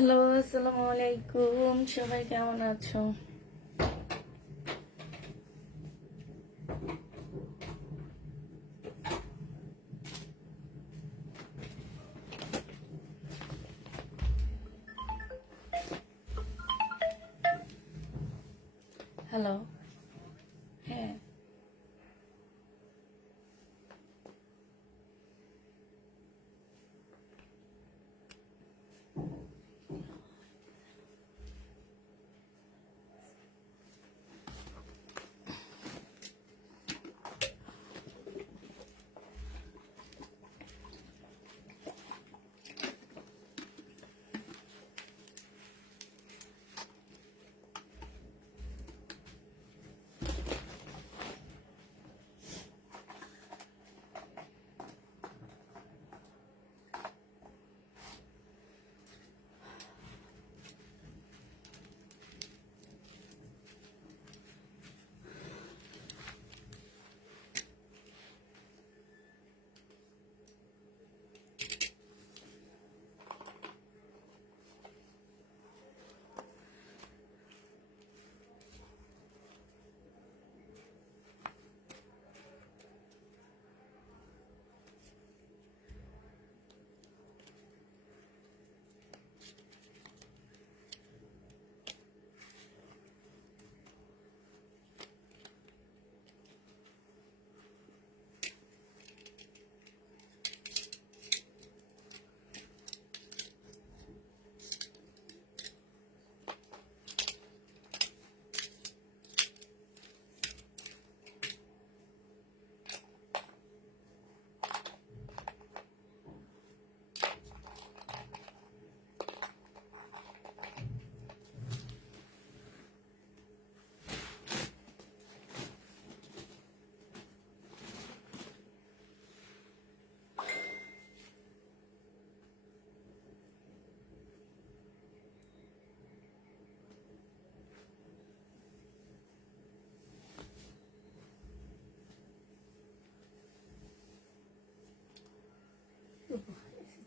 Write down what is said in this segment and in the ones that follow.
Hello, আসসালামু আলাইকুম। সবাই কেমন আছো? হ্যালো। হ্যাঁ,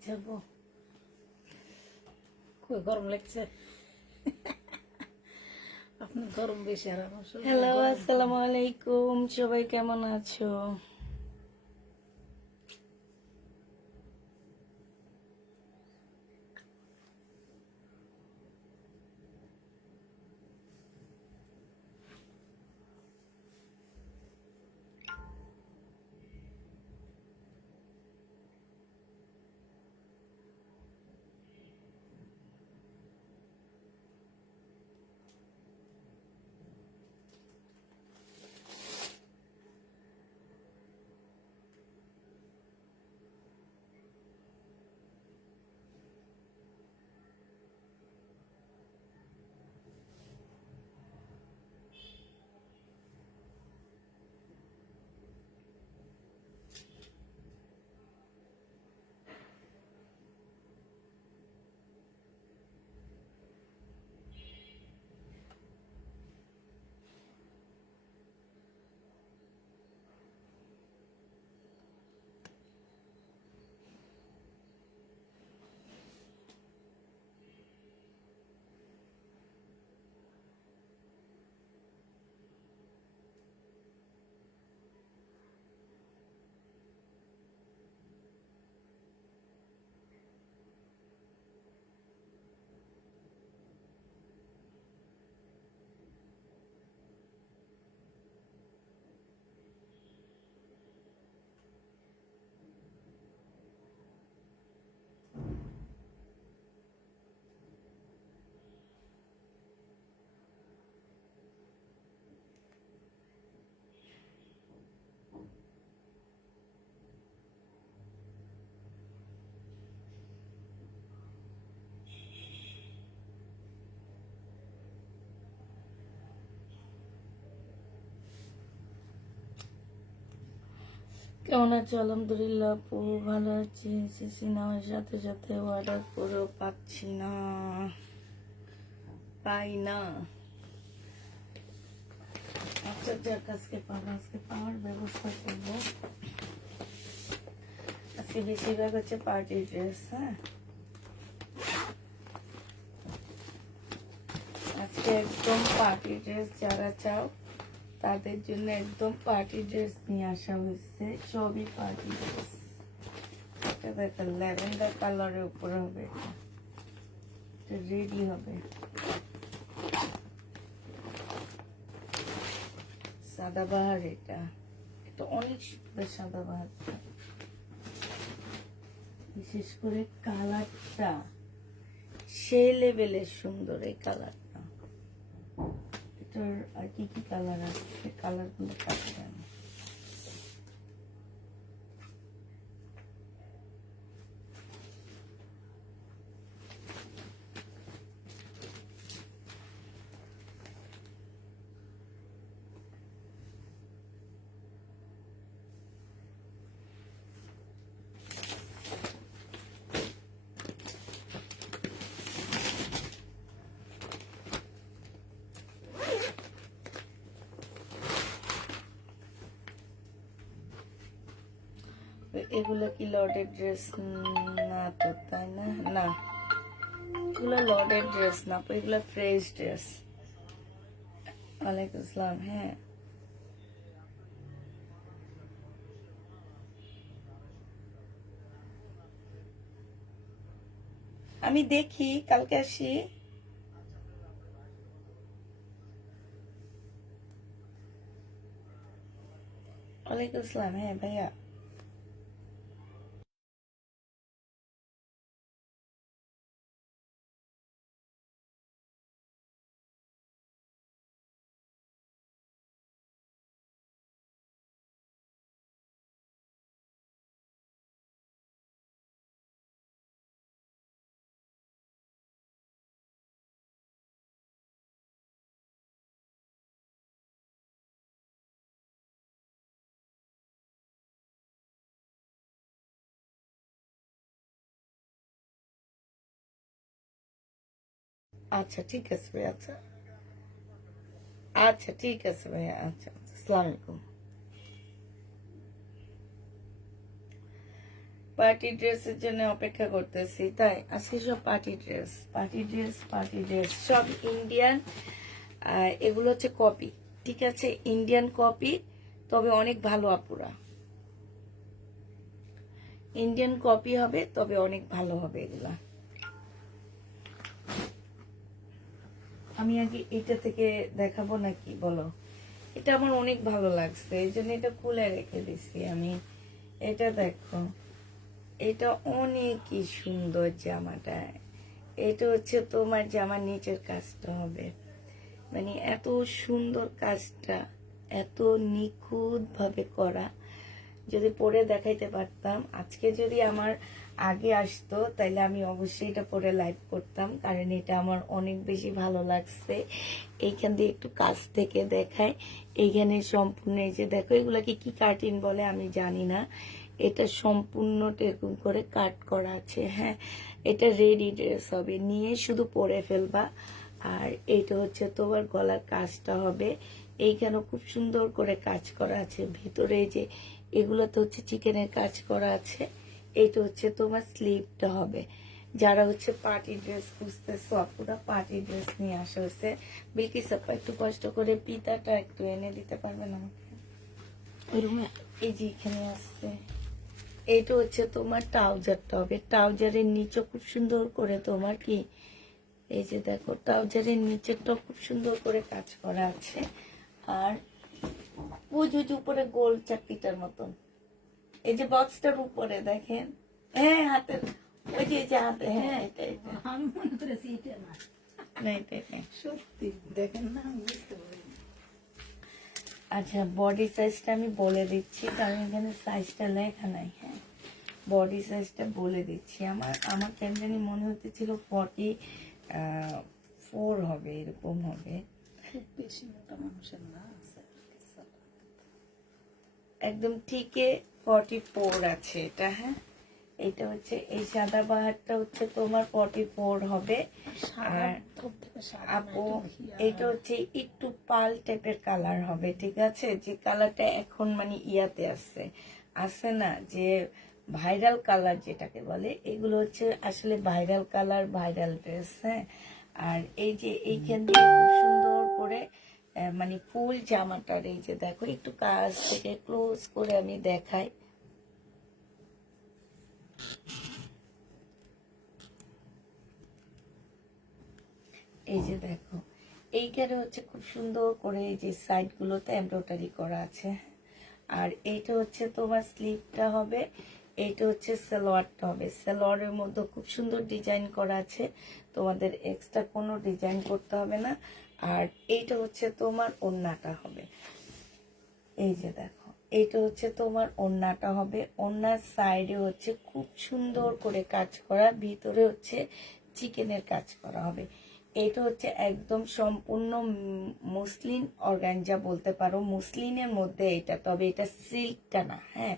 যাবো। খুব গরম লাগছে। আপনার গরম বেশি আর আমার শরীরে হ্যালো, গরম কম। আসসালামু আলাইকুম। সবাই কেমন আছো? কেমন আছো? আলহামদুলিল্লাহ আপু, ভালো আছি। সিসি নেওয়ার সাথে সাথে অর্ডার করেও পাচ্ছি না, পাই না। আচ্ছা যাক, আজকে পাবো, আজকে পাওয়ার ব্যবস্থা করবো। আজকে বেশিরভাগ হচ্ছে পার্টি ড্রেস। হ্যাঁ, একদম পার্টি ড্রেস, যারা চাও তাদের জন্য একদম পার্টি ড্রেস নিয়ে আসা হয়েছে, সবই পার্টি ড্রেস। এটা দেখো ল্যাভেন্ডার কালারের উপরে হবে, এটা রেডি হবে। সাদাবাহার, এটা এটা অনেক সুন্দর সাদাবাহার, বিশেষ করে কালারটা সেই লেভেলের সুন্দর এই কালারটা। এটার আর কি কি কালার আছে, কালার গুলো কাটবে না। এগুলো কি লর্ডের ড্রেস না তো, তাই না? না, এগুলো লর্ডের ড্রেস না, এগুলো ফ্রেশ ড্রেস। ওয়ালাইকুম আসসালাম। হ্যাঁ, আমি দেখি কালকে আসি। ওয়ালাইকুম আসসালাম। হ্যাঁ ভাইয়া, আচ্ছা ঠিক আছে ভাইয়া, আচ্ছা আচ্ছা ঠিক আছে ভাইয়া, আচ্ছা আচ্ছা, আসসালামু আলাইকুম। পার্টি ড্রেসের জন্য অপেক্ষা করতেছি, তাই আজকে সব party dress, party dress, party dress, সব ইন্ডিয়ান। এগুলো হচ্ছে কপি, ঠিক আছে, ইন্ডিয়ান কপি, তবে অনেক ভালো আপুরা। ইন্ডিয়ান কপি হবে, তবে অনেক ভালো হবে এগুলা। আমি আগে এটা থেকে দেখাবো নাকি বলো? এটা আমার অনেক ভালো লাগছে, এই জন্য এটা খুলে রেখে দিছি আমি। এটা দেখো, এটা অনেকই সুন্দর জামাটা। এটা হচ্ছে তোমার জামার নিচের কাজটা হবে, মানে এত সুন্দর কাজটা, এত নিখুঁত ভাবে করা। যদি পরে দেখাইতে পারতাম, আজকে যদি আমার আগে আসতো তাইলে আমি অবশ্যই এটা পরে লাইভ করতাম, কারণ এটা আমার অনেক বেশি ভালো লাগছে। এইখান দিয়ে একটু কাছ থেকে দেখায়, এইখানে সম্পূর্ণ এই যে দেখো, এগুলাকে কি কাটিং বলে আমি জানি না, এটা সম্পূর্ণ এরকম করে কাট করা আছে। হ্যাঁ, এটা রেডি ড্রেস হবে, নিয়ে শুধু পরে ফেলবা। আর এইটা হচ্ছে তোমার গলার কাজটা হবে, এইখানে খুব সুন্দর করে কাজ করা আছে। ভিতরে যে এগুলোতে হচ্ছে চিকেনের কাজ করা আছে। এইটা হচ্ছে তোমার স্লিভটা হবে। যারা হচ্ছে পার্টি ড্রেস খুঁজতেছো, আপুরা পার্টি ড্রেস নিয়ে আসা হচ্ছে। বিলকিস আপা একটু কষ্ট করে পিতাটা একটু এনে দিতে পারবেন আমাকে ওই রুমে? এই যে এখানে আসছে। এইটা হচ্ছে তোমার ট্রাউজারটা হবে, ট্রাউজারের নিচে খুব সুন্দর করে তোমার কি, এই যে দেখো ট্রাউজারের নিচেরটা খুব সুন্দর করে কাজ করা আছে। আর ওই যে উপরে গোল চাকরিটার মতন, এই যে বক্সটার উপরে দেখেন, হ্যাঁ হাতের ওই যে হাতে, হ্যাঁ এটা এটা, আমি মনে করেছি এটা না, না এটা এটা। সত্যি দেখেন না, আমি বুঝতে পারি। আচ্ছা, বডি সাইজটা আমি বলে দিচ্ছি, কারণ এখানে সাইজটা লেখা নাই। হ্যাঁ, বডি সাইজটা বলে দিচ্ছি। আমার কেন জানি মনে হতেছিল 44 হবে, এরকম হবে। খুব বেশি মোটা মানুষের না আছে, একদম ঠিকই 44 আছে এটা। হ্যাঁ, এটা হচ্ছে এই সাদা বাহারটা হচ্ছে তোমার 44 হবে। আর আপু এটা হচ্ছে একটু পাল টাইপের কালার হবে, ঠিক আছে, যে কালারটা এখন মানে ইয়াতে আছে না, যে ভাইরাল কালার যেটাকে বলে, এগুলো হচ্ছে আসলে ভাইরাল কালার, ভাইরাল ড্রেস। হ্যাঁ, আর এই যে এইখান দিয়ে খুব সুন্দর করে মানে ফুল জামাটার এই যে দেখো একটু কাছ থেকে ক্লোজ করে আমি দেখাই। এই যে দেখো এইখানে হচ্ছে খুব সুন্দর করে এই যে সাইড গুলোতে এমব্রয়ডারি করা আছে। আর এইটা হচ্ছে তোমার স্লিভটা হবে, এইটা হচ্ছে সালোয়ারটা হবে। সালোয়ারের মধ্যে খুব সুন্দর ডিজাইন করা আছে, তোমাদের এক্সট্রা কোনো ডিজাইন করতে হবে না। আর এইটা হচ্ছে তোমার ওড়নাটা হবে, এই যে দেখো এইটা হচ্ছে তোমার ওড়নাটা হবে। ওড়নার সাইডে হচ্ছে খুব সুন্দর করে কাজ করা, ভিতরে হচ্ছে চিকেনের কাজ করা হবে। এটা হচ্ছে একদম সম্পূর্ণ মুসলিন অর্গানজা বলতে পারো, মুসলিনের মধ্যে এটা, তবে এটা সিল্কটা না। হ্যাঁ,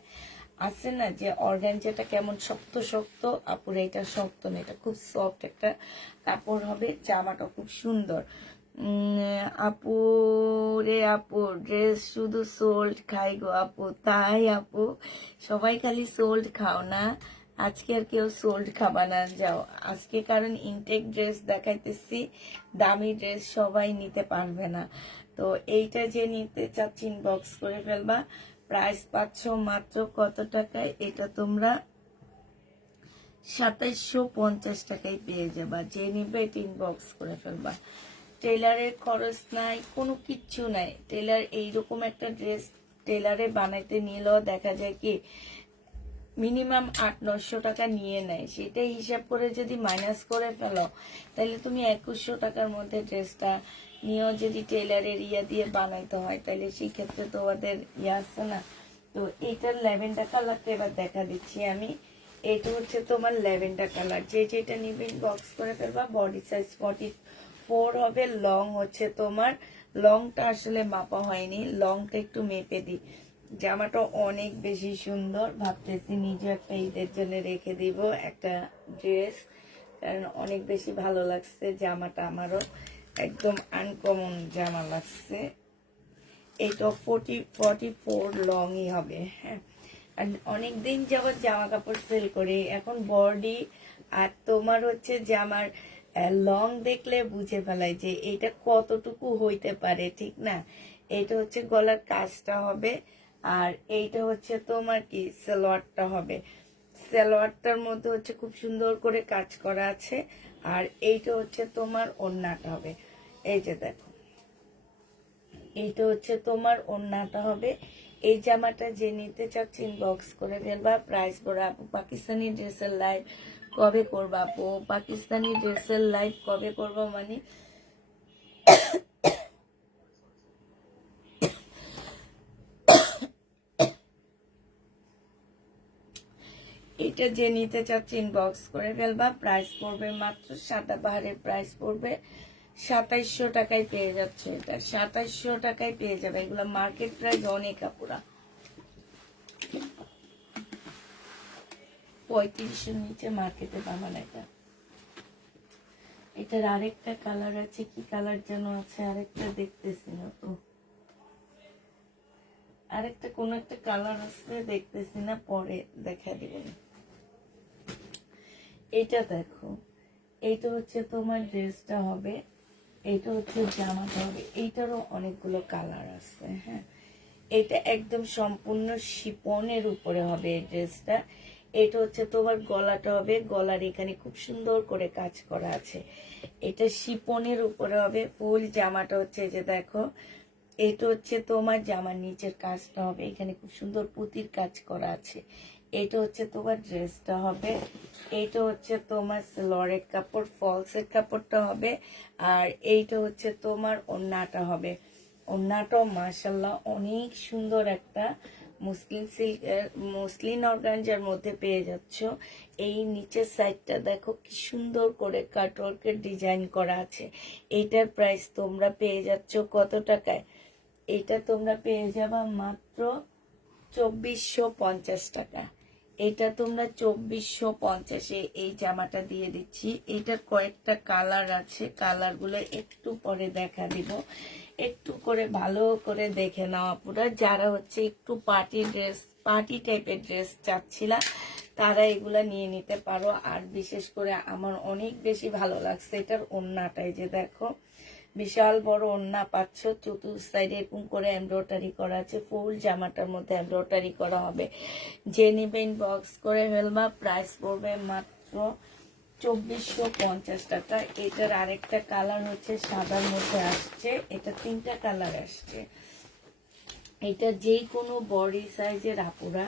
আছে না যে অর্গানজাটা কেমন শক্ত শক্ত, আপুরে এটা শক্ত না, এটা খুব সফট একটা কাপড় হবে। জামাটা খুব সুন্দর। আপু রে আপু, ড্রেস শুধু সোল্ড খাই গো আপু। তাই আপু, সবাই খালি সোল্ড খাও না, আজকে আর কেউ সোল্ড খাবা না, যাও আজকে, কারণ ইনটেক ড্রেস দেখাইতেছি, দামি ড্রেস সবাই নিতে পারবে না। তো এইটা যে নিতে চাচ্ছি ইনবক্স করে ফেলবা। প্রাইস পাচ্ছ মাত্র কত টাকায়? এটা তোমরা 2750 টাকায় পেয়ে যাবা। যে নিবে এটা ইনবক্স করে ফেলবা। টেলারের খরচ নাই, কোনো কিচ্ছু নাই। টেলার এইরকম একটা ড্রেস টেলারে বানাইতে নিলেও দেখা যায় কি মিনিমাম 800-900 টাকা নিয়ে নেয়। সেটাই হিসাব করে যদি মাইনাস করে ফেলো, তাহলে তুমি 2100 টাকার মধ্যে ড্রেসটা নিয়েও যদি টেলারের দিয়ে বানাইতে হয়, তাহলে সেই ক্ষেত্রে তোমাদের আসছে না। তো এইটার ল্যাভেন্ডার কালারটা এবার দেখা দিচ্ছি আমি। এটা হচ্ছে তোমার ল্যাভেন্ডার কালার। যে যেটা নিবে বক্স করে ফেলবা। বডি সাইজ 44 হবে। লং হচ্ছে তোমার, লংটা আসলে মাপা হয়নি, লংটা একটু মেপে দিই। জামাটা অনেক বেশি সুন্দর, ভাবতেছি নিজে একটা ঈদের জন্য রেখে দিব একটা ড্রেস, কারণ অনেক বেশি ভালো লাগছে জামাটা, আমারও একদম আনকমন জামা লাগছে। এটা 44 লংই হবে। হ্যাঁ, আর অনেকদিন যাবত জামা কাপড় সেল করি, এখন বডি আর তোমার হচ্ছে জামার লং দেখলে বুঝে ফেলাই যে এটা কতটুকু হইতে পারে, ঠিক না। এটা হচ্ছে গলার কাজটা হবে, আর এইটা হচ্ছে তোমার কি সালোয়ারটা হবে। সালোয়ারটার মধ্যে হচ্ছে খুব সুন্দর করে কাজ করা আছে। আর এইটা হচ্ছে তোমার ওড়নাটা হবে, এই যে দেখো এইটা হচ্ছে তোমার ওড়নাটা হবে। এই জামাটা যে নিতে চাচ্ছি ইনবক্স করে ফেলবা। প্রাইস বড় আপু, পাকিস্তানি ড্রেসের লাইভ কবে করবা আপু? পাকিস্তানি ড্রেসের লাইভ কবে করবো মানে এটা যে নিতে চাচ্ছি ইনবক্স করে ফেলবা। প্রাইস পড়বে মাত্র সাদাবাহারের প্রাইস পড়বে 2700 টাকায় পেয়ে যাচ্ছে। এটা 2700 টাকায় পেয়ে যাবে। এগুলো মার্কেট প্রাইস অনেক আপুরা, 3500 নিচে মার্কেটে পাবা না এটা। এটার আরেকটা কালার আছে, কি কালার যেন আছে, আরেকটা দেখতেছি না তো, আরেকটা কোন একটা কালার আছে দেখতেছি না, পরে দেখা দিবেন। এটা দেখো, এইটা হচ্ছে তোমার ড্রেসটা হবে, এইটা হচ্ছে জামাটা হবে। এইটারও অনেকগুলো কালার আছে। হ্যাঁ, এটা একদম সম্পূর্ণ শিপনের উপরে হবে এই ড্রেসটা। এটা হচ্ছে তোমার গলাটা হবে, গলার এখানে খুব সুন্দর করে কাজ করা আছে। এটা শিপনের উপরে হবে। ফুল জামাটা হচ্ছে যে দেখো, এটা হচ্ছে তোমার জামার নিচের কাজটা হবে, এখানে খুব সুন্দর পুঁতির কাজ করা আছে। এটা হচ্ছে তোমার ড্রেসটা হবে। এইটা হচ্ছে তোমার সালোয়ারের কাপড়, ফলসের কাপড়টা হবে। আর এইটা হচ্ছে তোমার ওড়নাটা হবে। ওড়নাটাও মাশাআল্লাহ অনেক সুন্দর একটা মুসলিম সিল্ক, মুসলিন অর্গানজার মধ্যে পেয়ে যাচ্ছ। এই নিচের সাইডটা দেখো কি সুন্দর করে কাটওয়ার্কের ডিজাইন করা আছে। এইটার প্রাইস তোমরা পেয়ে যাচ্ছ কত টাকায়? এটা তোমরা পেয়ে যাবা মাত্র 2450 টাকা। এটা তোমরা 2450-এ এই জামাটা দিয়ে দিচ্ছি। এটার কয়েকটা কালার আছে, কালার গুলো একটু পরে দেখা দিব। একটু করে ভালো করে দেখে নাও আপুরা, যারা হচ্ছে একটু পার্টি ড্রেস, পার্টি টাইপের ড্রেস চাচ্ছিলা, তারা এগুলা নিয়ে নিতে পারো। আর বিশেষ করে আমার অনেক বেশি ভালো লাগছে এটার ওড়নাটাই, যে দেখো বিশাল বড় ওড়না পাচ্ছ, চতুর্থ সাইডে এরকম করে এমব্রয়ডারি করা আছে, ফুল জামাটার মধ্যে এমব্রয়ডারি করা হবে। যে নিবে ইনবক্স করে ফেলবা। প্রাইস পড়বে মাত্র 2450 টাকা। এটার আরেকটা কালার হচ্ছে সাদার মধ্যে আসছে, এটা 3টা কালার আসছে। এটা যেই কোনো বডি সাইজের আপুরা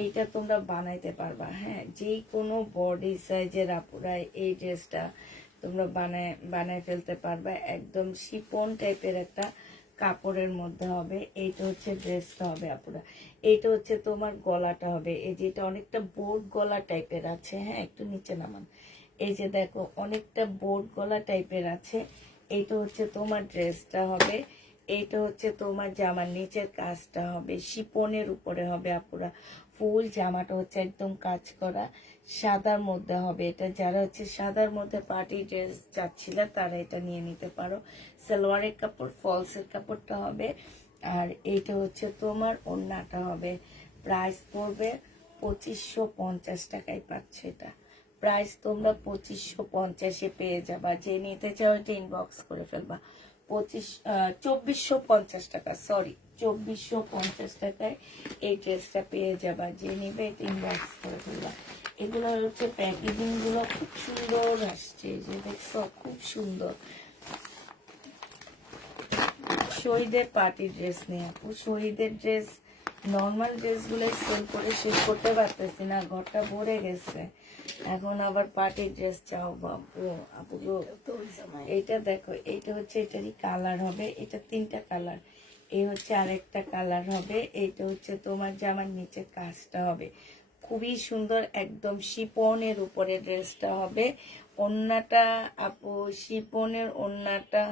এইটা তোমরা বানাইতে পারবা। হ্যাঁ, যেই কোনো বডি সাইজের আপুরা এই ড্রেসটা তোমরা বানায় ফেলতে পারবা। একদম শিপন টাইপের একটা কাপড়ের মধ্যে হবে। এইটা হচ্ছে ড্রেসটা হবে আপুরা। এইটা হচ্ছে তোমার গলাটা হবে, এই যে এটা অনেকটা বোর্ড গলা টাইপের আছে। হ্যাঁ, একটু নিচে নামান। এই যে দেখো অনেকটা বোর্ড গলা টাইপের আছে। এইটা হচ্ছে তোমার ড্রেসটা হবে। এইটা হচ্ছে তোমার জামার নিচের কাজটা হবে, শিপনের উপরে হবে আপুরা। ফুল জামাটা হচ্ছে একদম কাজ করা সাদার মধ্যে হবে। এটা যারা হচ্ছে সাদার মধ্যে পার্টি ড্রেস চাচ্ছিলে তারা এটা নিয়ে নিতে পারো। সালোয়ারের কাপড় ফলসের কাপড়টা হবে। আর এইটা হচ্ছে তোমার ওড়নাটা হবে। প্রাইস পড়বে 2550 টাকায় পাচ্ছ এটা। প্রাইস তোমরা 2550-এ পেয়ে যাবা। যে নিতে চাও এটা ইনবক্স করে ফেলবা। 2450 টাকা, সরি 2450 টাকায় এই ড্রেসটা পেয়ে যাবা। যে নিবে এটা ইনবক্স করে ফেলবা। এগুলো হচ্ছে প্যাকেজিং গুলো খুব সুন্দর আসছে, যে দেখছো খুব সুন্দর। শহীদের পার্টি ড্রেস নেই আপু, শহীদের ড্রেস নর্মাল ড্রেসগুলো সেল করে শেষ করতে পারতেছি না, ঘরটা ভরে গেছে। এখন আবার পার্টি ড্রেস চাও বাবু আপু গো। এইটা দেখো, এইটা হচ্ছে এটারই কালার হবে, এটা 3টা কালার। এই হচ্ছে আরেকটা কালার হবে। এইটা হচ্ছে তোমার জামার নিচে কাজটা হবে, খুবই সুন্দর একদম শিপনের উপরে ড্রেসটা হবে। ওড়নাটা আপু শিপনের ওড়নাটা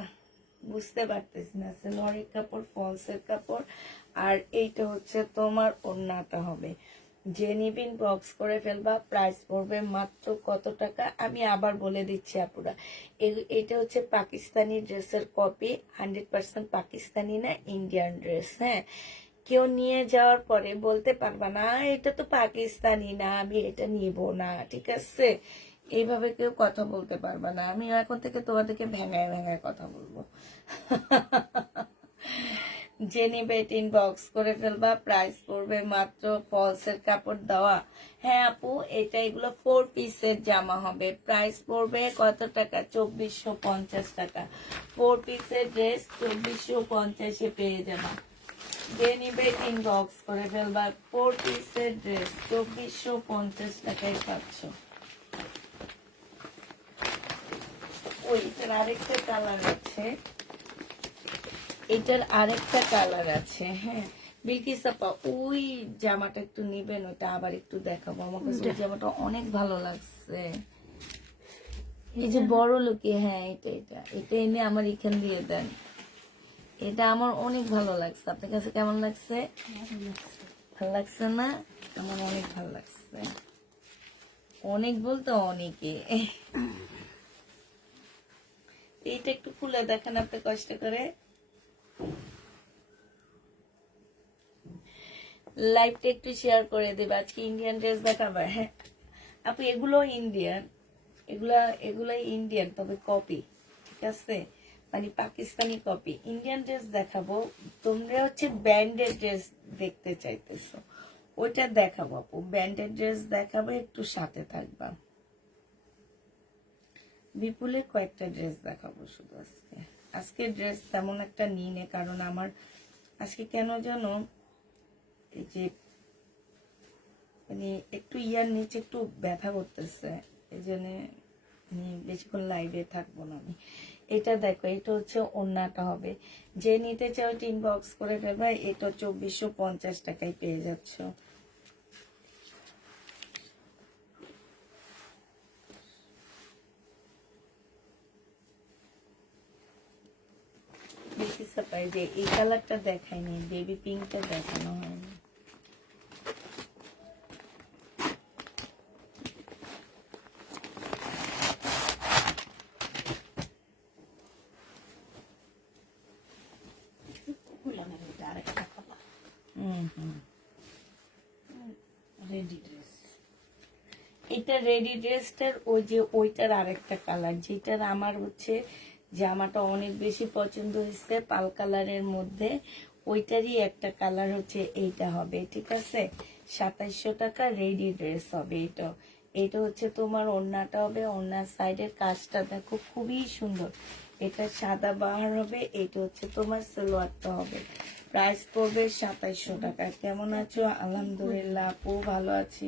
বুঝতে পারতেছি না, সালোয়ারের কাপড় ফলসের কাপড়। আর এইটা হচ্ছে তোমার ওড়নাটা হবে। যে নিবিন বক্স করে ফেলবা। প্রাইস পড়বে মাত্র কত টাকা আমি আবার বলে দিচ্ছি আপুরা। এটা হচ্ছে পাকিস্তানি ড্রেসের কপি, 100% পাকিস্তানি না ইন্ডিয়ান ড্রেস। হ্যাঁ, কেউ নিয়ে যাওয়ার পরে বলতে পারবা না এটা তো পাকিস্তানি না, আমি এটা নিব না, ঠিক আছে? এইভাবে কেউ কথা বলতে পারবা না। আমি এখন থেকে তোমাদেরকে ভেঙায় ভেঙায় কথা বলবো। যে নিবে ইনবক্স করে ফেলবা। প্রাইস পড়বে মাত্র ফলসের কাপড় দেওয়া। হ্যাঁ আপু, এটা এগুলো 4 পিসের জামা হবে। প্রাইস পড়বে কত টাকা? 2450 টাকা। 4 পিসের ড্রেস 2450-এ পেয়ে যাবা। যে নিবে ইনবক্স করে ফেলবা। 4 পিসের ড্রেস 2450 টাকায় পাচ্ছ। ওইটার আরেকটা কালার আছে, এটার আরেকটা কালার আছে। হ্যাঁ বিলকিস আপা, ওই জামাটা একটু নিবেন, ওইটা আবার একটু দেখাবো। আমার কাছে ওই জামাটা অনেক ভালো লাগছে। এই যে বড় লোকে, হ্যাঁ এটা এটা এটা এনে আমার এখান দিয়ে দেন। এটা আমার অনেক ভালো লাগছে। আপনার কাছে কেমন লাগছে? ভালো লাগছে না? আমার অনেক ভালো লাগছে। অনেক বলতে অনেকে। এইটা একটু খুলে দেখেন আপনি কষ্ট করে। লাইভটা একটু শেয়ার করে দেবে। আজকে ইন্ডিয়ান ড্রেস দেখাবে। হ্যাঁ আপু, এগুলো ইন্ডিয়ান, এগুলা ইন্ডিয়ান, তবে কপি, ঠিক আছে? মানে পাকিস্তানি কপি। ইন্ডিয়ান ড্রেস দেখাবো। তোমরা হচ্ছে ব্যান্ডেড ড্রেস দেখতে চাইতেছো, ওইটা দেখাবো আপু। ব্যান্ডেড ড্রেস দেখাবো, একটু সাথে থাকবা। বিপুলের কয়েকটা ড্রেস দেখাবো শুধু আজকে। আজকে ড্রেস তেমন একটা নিই না, কারণ আমার আজকে কেন যেন এই যে মানে একটু ইয়ার নিচে একটু ব্যথা করতেছে, এই জন্য বেশিক্ষণ লাইভে থাকবো না আমি। এটা দেখো, এটা হচ্ছে ওড়নাটা হবে। যে নিতে চাও ইনবক্স করে ফেলবে। এটা 2450 টাকায় পেয়ে যাচ্ছ। বেশি সাপাই যে এই কালারটা দেখায়নি, বেবি পিঙ্কটা দেখানো হয়নি। রেডি ড্রেস এটা রেডি ড্রেসটার ওই যে ওইটার আরেকটা কালার, যেটার আমার হচ্ছে জামাটা অনেক বেশি পছন্দ হয়েছে পাল কালারের মধ্যে, ওইটারই একটা কালার হচ্ছে এইটা হবে, ঠিক আছে। 2700 টাকা রেডি ড্রেস হবে এটা। এটা হচ্ছে তোমার ওড়নাটা হবে, ওড়নার সাইডের কাজটা দেখো খুবই সুন্দর, এটা সাদা বাহার হবে। এটা হচ্ছে তোমার সালোয়ারটা হবে, প্রাইস পড়বে 2700 টাকা। কেমন আছো? আলহামদুলিল্লাহ আপু ভালো আছি।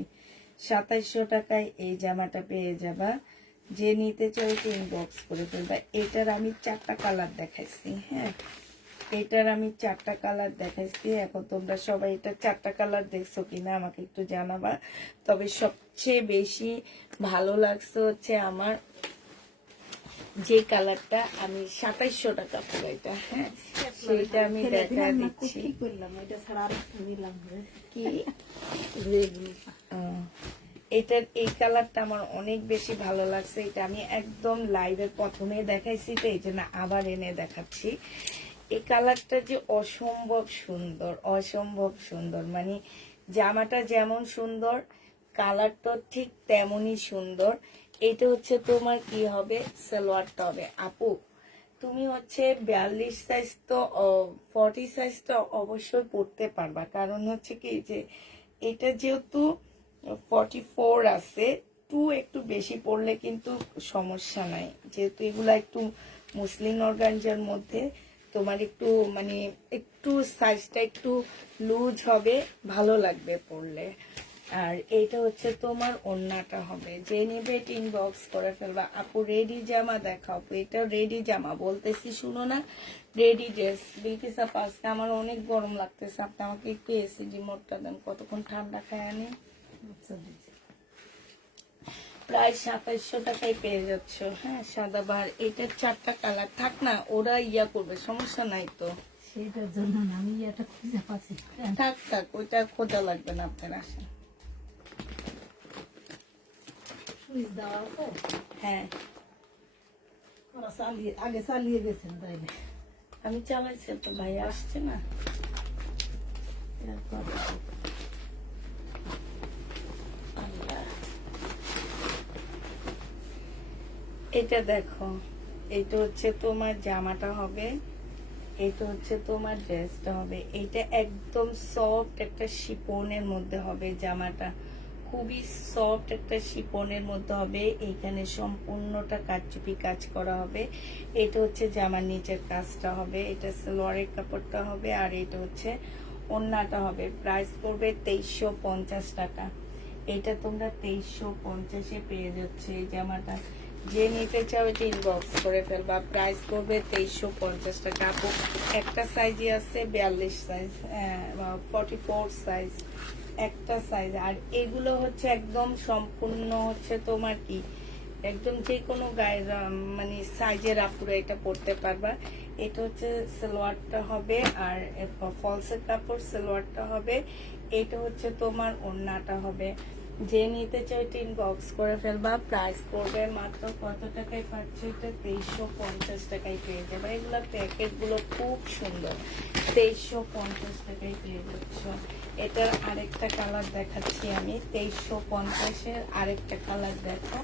2700 টাকায় এই জামাটা পেয়ে যাবা, যে নিতে চাও ইনবক্স করে ফেলবা। এটার আমি 4টা কালার দেখাইছি, হ্যাঁ এটার আমি 4টা কালার দেখাইছি। এখন তোমরা সবাই এটা 4টা কালার দেখছো কিনা আমাকে একটু জানাবা। তবে সবচেয়ে বেশি ভালো লাগছে হচ্ছে আমার যে কালারটা, আমি 2700 টাকা পুরো এটা, হ্যাঁ সেটা আমি দেখা দিচ্ছি। কি করলাম এটা ছাড়া আর একটা নিলাম রে। কি রেগুলো এটার এই কালারটা আমার অনেক বেশি ভালো লাগছে। এটা আমি একদম লাইভের প্রথমে দেখাইছি, তো এই জন্য আবার এনে দেখাচ্ছি। এই কালারটা যে অসম্ভব সুন্দর, অসম্ভব সুন্দর, মানে জামাটা যেমন সুন্দর কালারটা ঠিক তেমনই সুন্দর। এটা হচ্ছে তোমার কি হবে, সালোয়ারটা হবে। আপু তুমি হচ্ছে 42 সাইজ তো 40 সাইজ তো অবশ্যই পড়তে পারবা, কারণ হচ্ছে কি যে এটা যেহেতু 44 আছে, 2 একটু বেশি পড়লে কিন্তু সমস্যা নাই, যেহেতু এগুলা একটু মুসলিম অর্গানজার মধ্যে তোমার একটু মানে একটু সাইজটা একটু লুজ হবে, ভালো লাগবে পরলে। আর এইটা হচ্ছে তোমার ওড়নাটা হবে, যে নেবে এটা ইনবক্স করে ফেলবা। আপু রেডি জামা দেখাও, এটা রেডি জামা বলতেছি শুনো না, রেডি ড্রেস। বিলকিস আপু আজকে আমার অনেক গরম লাগতেছে, আপনি আমাকে একটু এসি রিমোটটা দেন, কতক্ষণ ঠান্ডা খায় আনি। প্রায় 2700 টাকায় পেয়ে যাচ্ছ, হ্যাঁ সাদা বাহার। এটার 4টা কালার থাক না, ওরা ইয়া করবে, সমস্যা নাই তো। সেটার জন্য না আমি এটা খুঁজে পাচ্ছি। থাক থাক, ওইটা খোঁজা লাগবে না, আপনার আসেন। সুইচ দেওয়া আছে, হ্যাঁ ওরা চালিয়ে আগে চালিয়ে গেছেন তাইলে। আমি চালাইছি, তো ভাই আসছে না এরপর। আল্লাহ। এটা দেখো, এটা হচ্ছে তোমার জামাটা হবে, এটা হচ্ছে তোমার ড্রেসটা হবে। এটা একদম সফট একটা শিপনের মধ্যে হবে জামাটা, খুবই সফট একটা শিপনের মধ্যে হবে। এইখানে সম্পূর্ণটা কারচুপি কাজ করা হবে। এটা হচ্ছে জামার নিচের কাজটা হবে, এটা সালোয়ারের কাপড়টা হবে, আর এটা হচ্ছে ওড়নাটা হবে। প্রাইস পড়বে 2350 টাকা। এটা তোমরা 2350-এ পেয়ে যাচ্ছে এই জামাটা, যে নিতে চাও এটা ইনবক্স করে ফেলবা। প্রাইস পড়বে 2350 টাকা। আপু একটা সাইজই আছে 42 সাইজ, 44 সাইজ একটা সাইজ। আর এগুলো হচ্ছে একদম সম্পূর্ণ হচ্ছে তোমার কি একদম যে কোনো গায়ের মানে সাইজের আপুরা এটা পরতে পারবা। এটা হচ্ছে সালোয়ারটা হবে, আর ফলসের কাপড় সালোয়ারটা হবে। এটা হচ্ছে তোমার ওড়নাটা হবে। যে নিতে চাও এটা ইনবক্স করে ফেলবা। প্রাইস পড়বে মাত্র কত টাকায় পাচ্ছ এটা, 2350 টাকায় পেয়ে যাবে। এগুলো প্যাকেট গুলো খুব সুন্দর, 2350 টাকায় পেয়ে যাচ্ছ। এটার আরেকটা কালার দেখাচ্ছি আমি, 2350-এর আরেকটা কালার দেখো।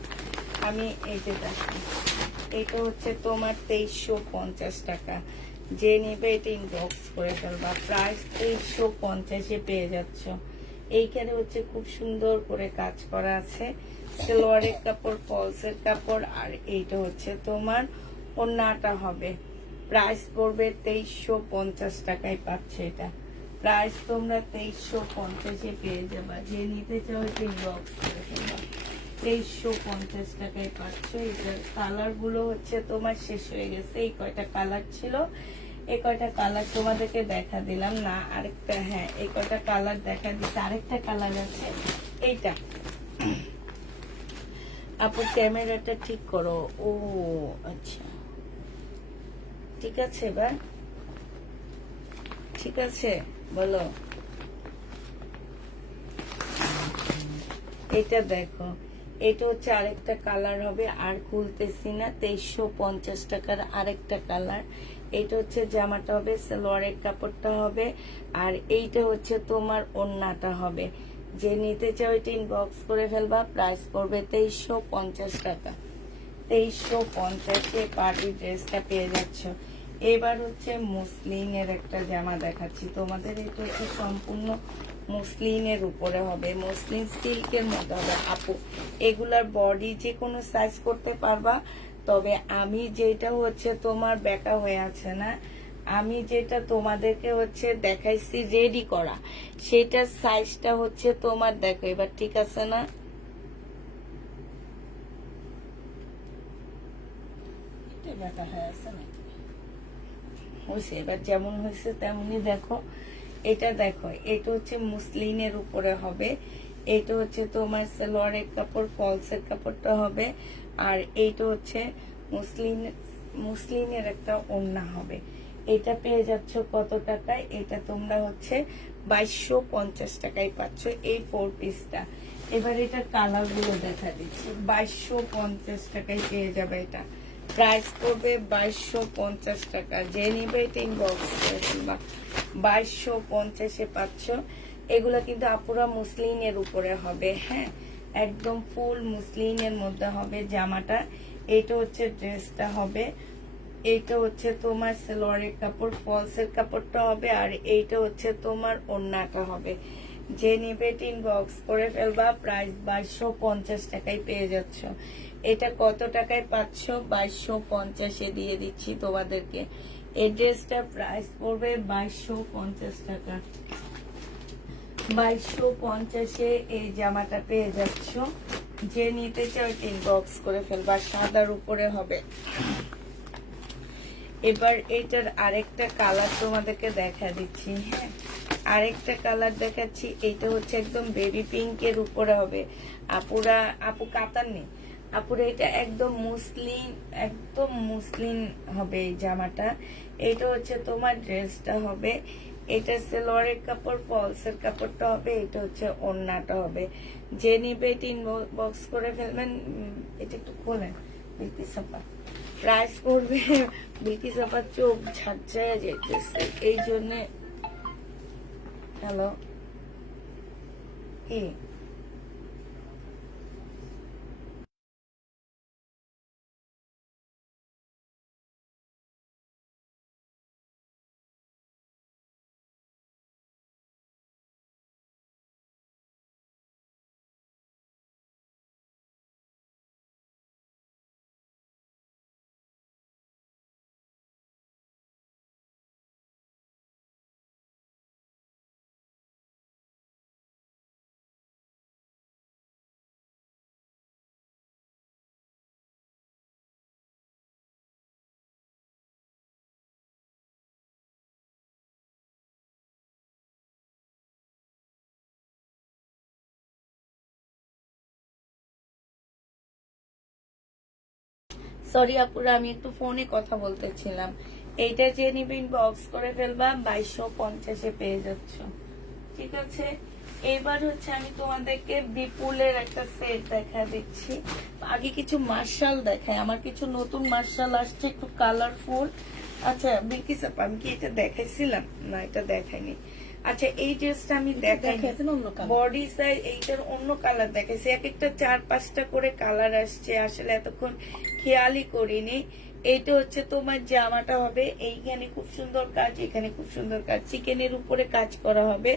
আমি এই যে দেখো, এটা হচ্ছে তোমার 2350 টাকা। যে নেবে এটা ইনবক্স করে ফেলবা। প্রাইস 2350-এ পেয়ে যাচ্ছ। এইখানে হচ্ছে খুব সুন্দর করে কাজ করা আছে, সালোয়ারের কাপড়, ফলসের কাপড়, আর এইটা হচ্ছে তোমার ওড়নাটা হবে। প্রাইস পড়বে 2350 টাকায় পাচ্ছে এটা। প্রাইস তোমরা 2350-এ পেয়ে যাবা। যে নিতে চাও এটা ইনবক্স করে ফেলবা। 2350 টাকায় পাচ্ছ। এটার কালার গুলো হচ্ছে তোমার শেষ হয়ে গেছে, এই কয়টা কালার ছিল, এই কয়টা কালার তোমাদেরকে দেখা দিলাম না। আরেকটা, হ্যাঁ এই কয়টা কালার দেখা দিচ্ছে, আরেকটা কালার আছে এইটা। আপু ক্যামেরাটা ঠিক করো। ও আচ্ছা ঠিক আছে, এবার ঠিক আছে বলো। এটা দেখো, এটা হচ্ছে আরেকটা কালার হবে, আর খুলতেছি না। 2350 টাকার আরেকটা কালার। এটা হচ্ছে জামাটা হবে, সালোয়ারের কাপড়টা হবে, আর এইটা হচ্ছে তোমার ওড়নাটা হবে। যে নিতে চাও এটা ইনবক্স করে ফেলবা, প্রাইস পড়বে 2350 টাকা। 2350-এ পার্টি ড্রেসটা পেয়ে যাচ্ছ। এবার হচ্ছে মুসলিনের একটা জামা দেখাচ্ছি তোমাদের। এটা হচ্ছে সম্পূর্ণ মুসলিনের উপরে হবে, মুসলিন সিল্কের মধ্যে হবে। আপু এগুলার বডি যে কোনো সাইজ করতে পারবা, তবে আমি যেটা হচ্ছে তোমার বেকা হয়ে আছে না, আমি যেটা তোমাদেরকে হচ্ছে দেখাইছি রেডি করা, সেটার সাইজটা হচ্ছে তোমার দেখো এবার ঠিক আছে না? এটা বেটা হয়ে আছে না হয়েছে এবার যেমন হয়েছে তেমনই দেখো। এটা দেখো, এটা হচ্ছে মুসলিনের উপরে হবে, এটা হচ্ছে তোমার সালোয়ারের কাপড়, ফলসের কাপড়টা হবে, আর এইটা হচ্ছে মুসলিনের একটা ওড়না হবে। এটা পেয়ে যাচ্ছ কত টাকায়? এটা তোমরা হচ্ছে 2250 টাকায় পাচ্ছ এই 4 পিসটা। এবার এটা কালার গুলো দেখা দিচ্ছি। 2250 টাকায় পেয়ে যাবে এটা। প্রাইস করবে 2250 টাকা। যে নিবে এটা ইনবক্স করে ফেলবা। 2250-এ পাচ্ছ। এগুলা কিন্তু আপুরা মুসলিনের উপরে হবে, হ্যাঁ, একদম ফুল মুসলিনের মধ্যে হবে জামাটা। এটা হচ্ছে ড্রেসটা হবে, এইটা হচ্ছে তোমার সালোয়ারের কাপড়, ফলসের কাপড়টা হবে, আর এইটা হচ্ছে তোমার ওড়নাটা হবে। যে নিবে ইনবক্স করে ফেলবা। প্রাইস 2250 টাকায় পেয়ে যাচ্ছ। এটা কত টাকায় পাচ্ছ? 2250-এ দিয়ে দিচ্ছি তোমাদেরকে। এই ড্রেসটা প্রাইস পড়বে 2250 টাকা। 2250-এ এই জামাটা পেয়ে যাচ্ছ। যে নিতে চাও ইনবক্স করে ফেলবা। সাদার উপরে হবে। এবার এটার আরেকটা কালার তোমাদেরকে দেখা দিচ্ছি, হ্যাঁ, আরেকটা কালার দেখাচ্ছি। এটা হচ্ছে একদম বেবি পিঙ্কের উপরে হবে। আপু কাতার নেই আপুরা, এটা একদম মুসলিম হবে এই জামাটা। এটা হচ্ছে তোমার ড্রেসটা হবে, এটা সালোয়ারের কাপড়, ফলসের কাপড়টা হবে, এটা হচ্ছে ওড়নাটা হবে। যে নিবে ইনবক্স করে ফেলবেন। এটা একটু খোলেন বিলকিস আপা। প্রাইস করবে, বিলকিস আপার চোখ ঝাঁঝায় যেতেছে এই জন্যে। হ্যালো, কি সরি আপুরা, আমি একটু ফোনে কথা বলতেছিলাম। এইটা যে নিবে ইনবক্স করে ফেলবা। 2250-এ পেয়ে যাচ্ছ, ঠিক আছে। এবার হচ্ছে আমি তোমাদেরকে বিপুলের একটা সেট দেখা দিচ্ছি। আগে কিছু মার্শাল দেখাই, আমার কিছু নতুন মার্শাল আসছে, একটু কালারফুল। আচ্ছা বিলকিস আপা, আমি কি এটা দেখাইছিলাম? না, এটা দেখাইনি। আচ্ছা এই ড্রেসটা আমি দেখাই, বডি সাইজ এইটার অন্য কালার দেখাইছি। এক একটা 4-5টা করে কালার আসছে, আসলে এতক্ষণ খেয়ালই করিনি। এইটা হচ্ছে তোমার জামাটা হবে, এইখানে খুব সুন্দর কাজ, এখানে খুব সুন্দর কাজ, চিকেনের উপরে কাজ করা হবে।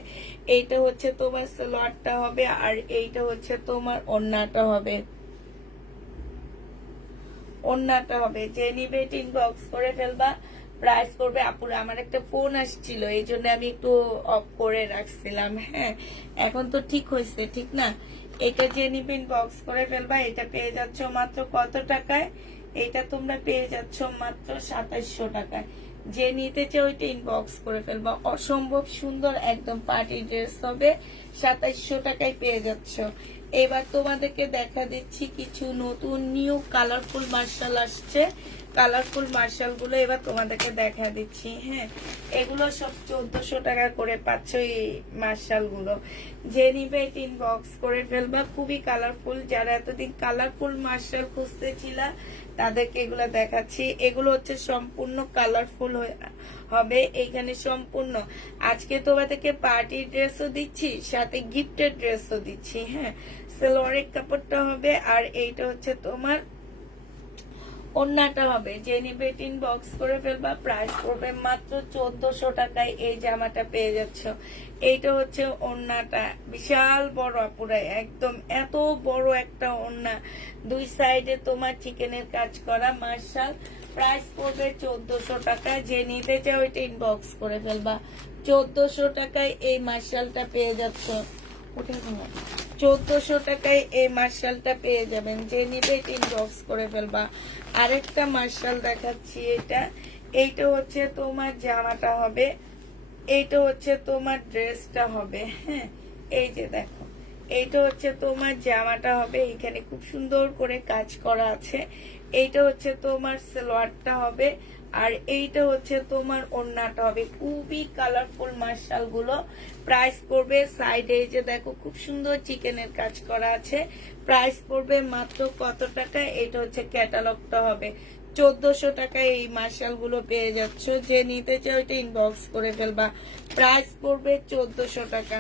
এইটা হচ্ছে তোমার সালোয়ারটা হবে, আর এইটা হচ্ছে তোমার ওড়নাটা হবে। ওড়নাটা হবে। যে নিবে ইনবক্স করে ফেলবা। প্রাইস করবে আপুরা। আমার একটা ফোন আসছিল, এই জন্য আমি একটু অফ করে রাখছিলাম, হ্যাঁ, এখন তো ঠিক হয়েছে, ঠিক না? এটা যে নিবে ইনবক্স করে ফেলবা। এটা পেয়ে যাচ্ছ মাত্র কত টাকায়? এটা তোমরা পেয়ে যাচ্ছ মাত্র 2700 টাকায়। যে নিতে চাও ওইটা ইনবক্স করে ফেলবা। অসম্ভব সুন্দর একদম পার্টি ড্রেস হবে, 2700 টাকায় পেয়ে যাচ্ছ। এবার তোমাদেরকে দেখা দিচ্ছি কিছু নতুন নিউ কালারফুল মার্শাল আসছে। কালারফুল মার্শাল গুলো এবার তোমাদেরকে দেখা দিচ্ছি। হ্যাঁ, এগুলো সব 1400 টাকা করে পাচ্ছ। এই মার্শাল গুলো যে নিবে ইনবক্স করে ফেলবা। খুবই কালারফুল, যারা এতদিন কালারফুল মার্শাল খুঁজতেছিলা তাদেরকে এগুলো দেখাচ্ছি। এগুলো হচ্ছে সম্পূর্ণ কালারফুল হবে। এইখানে সম্পূর্ণ আজকে তোমাদেরকে পার্টি ড্রেসও দিচ্ছি, সাথে গিফটের ড্রেসও দিচ্ছি। হ্যাঁ, সালোয়ারের কাপড়টা হবে, আর এইটা হচ্ছে তোমার ওড়নাটা হবে। যে নিবে ইনবক্স করে ফেলবা। প্রাইস পড়বে মাত্র 1400 টাকায় এই জামাটা পেয়ে যাচ্ছ। এইটা হচ্ছে ওড়নাটা, বিশাল বড় আপুরা, একদম এত বড় একটা ওড়না, দুই সাইডে তোমার চিকেনের কাজ করা মার্শাল। প্রাইস পড়বে 1400 টাকা। যে নিতে চাও এটা ইনবক্স করে ফেলবা। 1400 টাকায় এই মার্শালটা পেয়ে যাচ্ছ। 1400 টাকায় এই মার্শালটা পেয়ে যাবেন। যে নিবে ইনবক্স করে ফেলবা। আরেকটা মার্শাল দেখাচ্ছি। এইটা হচ্ছে তোমার জামাটা হবে, এইটা হচ্ছে তোমার ড্রেসটা হবে। হ্যাঁ, এই যে দেখো, এইটা হচ্ছে তোমার জামাটা হবে, এখানে খুব সুন্দর করে কাজ করা আছে। এইটা হচ্ছে তোমার সালোয়ারটা হবে, আর এইটা হচ্ছে তোমার ওড়নাটা হবে। খুবই কালারফুল মার্শাল গুলো। প্রাইস পড়বে সাইডে এই যে দেখো খুব সুন্দর চিকেনের কাজ করা আছে। প্রাইস পড়বে মাত্র কত টাকা? এটা হচ্ছে ক্যাটালগটা হবে। 1400 টাকায় এই মার্শাল গুলো পেয়ে যাচ্ছ। যে নিতে চাও এটা ইনবক্স করে ফেলবা। প্রাইস পড়বে 1400 টাকা।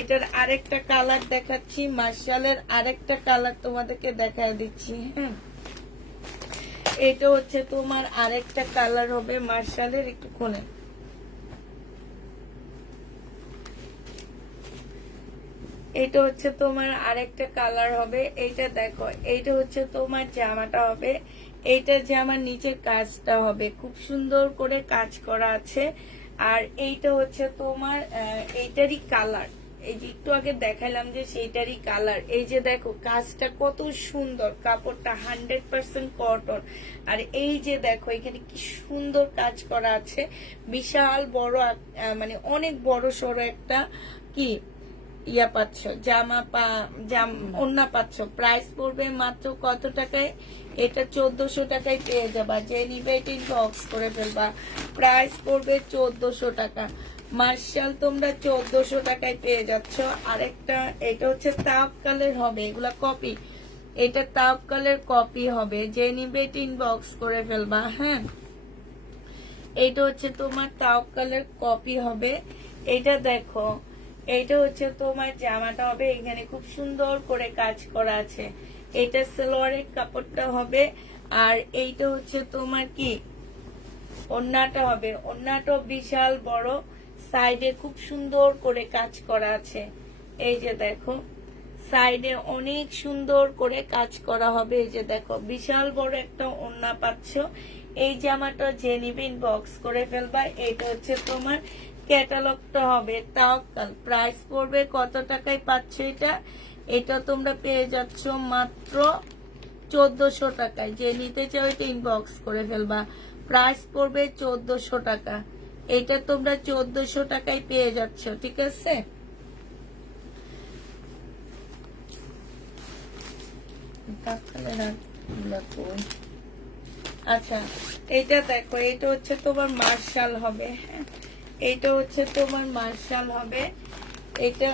এটার আরেকটা কালার দেখাচ্ছি, মার্শালের আরেকটা কালার তোমাদেরকে দেখায় দিচ্ছি। হ্যাঁ, এটা হচ্ছে তোমার আরেকটা কালার হবে মার্শালের, একটু খোলেন। এটা হচ্ছে তোমার আরেকটা কালার হবে। এইটা দেখো, এইটা হচ্ছে তোমার জামাটা হবে। এইটা জামার নিচের কাজটা হবে, খুব সুন্দর করে কাজ করা আছে। আর এইটা হচ্ছে তোমার এইটারই কালার, এই যে একটু আগে দেখালাম যে সেইটারই কালার। এই যে দেখো কাজটা কত সুন্দর, কাপড়টা 100% কটন। আর এই যে দেখো এখানে কি সুন্দর কাজ করা আছে। বিশাল বড় মানে অনেক বড় সড়ো একটা কি ইয়া পাচ্ছ, ওড়না পাচ্ছ। প্রাইস পড়বে মাত্র কত টাকায়? এটা 1400 টাকায় পেয়ে যাবা। যে নিবে এটা ইনবক্স করে ফেলবা। প্রাইস পড়বে 1400 টাকা। মার্শাল তোমরা 1400 টাকায় পেয়ে যাচ্ছ। আরেকটা এটা হচ্ছে তাপ কালার হবে, এগুলা কপি, এটা তাপ কালার কপি হবে। যে নিবে এটা ইনবক্স করে ফেলবা। হ্যাঁ, এইটা হচ্ছে তোমার তাপ কালার কপি হবে। এটা দেখো, এইটা হচ্ছে তোমার জামাটা হবে, এখানে খুব সুন্দর করে কাজ করা আছে। এটা সালোয়ারের কাপড়টা হবে, আর এইটা হচ্ছে তোমার কি ওড়নাটা হবে। ওড়নাটা বিশাল বড়, সাইডে খুব সুন্দর করে কাজ করা আছে। এই যে দেখো সাইডে অনেক সুন্দর করে কাজ করা হবে। এই যে দেখো বিশাল বড় একটা ওড়না পাচ্ছ। এই জামাটা যে নিবে ইনবক্স করে ফেলবা। এটা হচ্ছে তোমার ক্যাটালগটা হবে। তাওয়াক্কাল। প্রাইস পড়বে কত টাকায় পাচ্ছ এটা? এটা তোমরা পেয়ে যাচ্ছ মাত্র 1400 টাকায়। যে নিতে চাও এটা ইনবক্স করে ফেলবা। প্রাইস পড়বে 1400 টাকা। এটা তোমরা 1400 টাকায় পেয়ে যাচ্ছ, ঠিক আছে? আচ্ছা, এটা দেখো, এটা হচ্ছে তোমার মার্শাল হবে। হ্যাঁ, এটা হচ্ছে তোমার মার্শাল হবে। এটা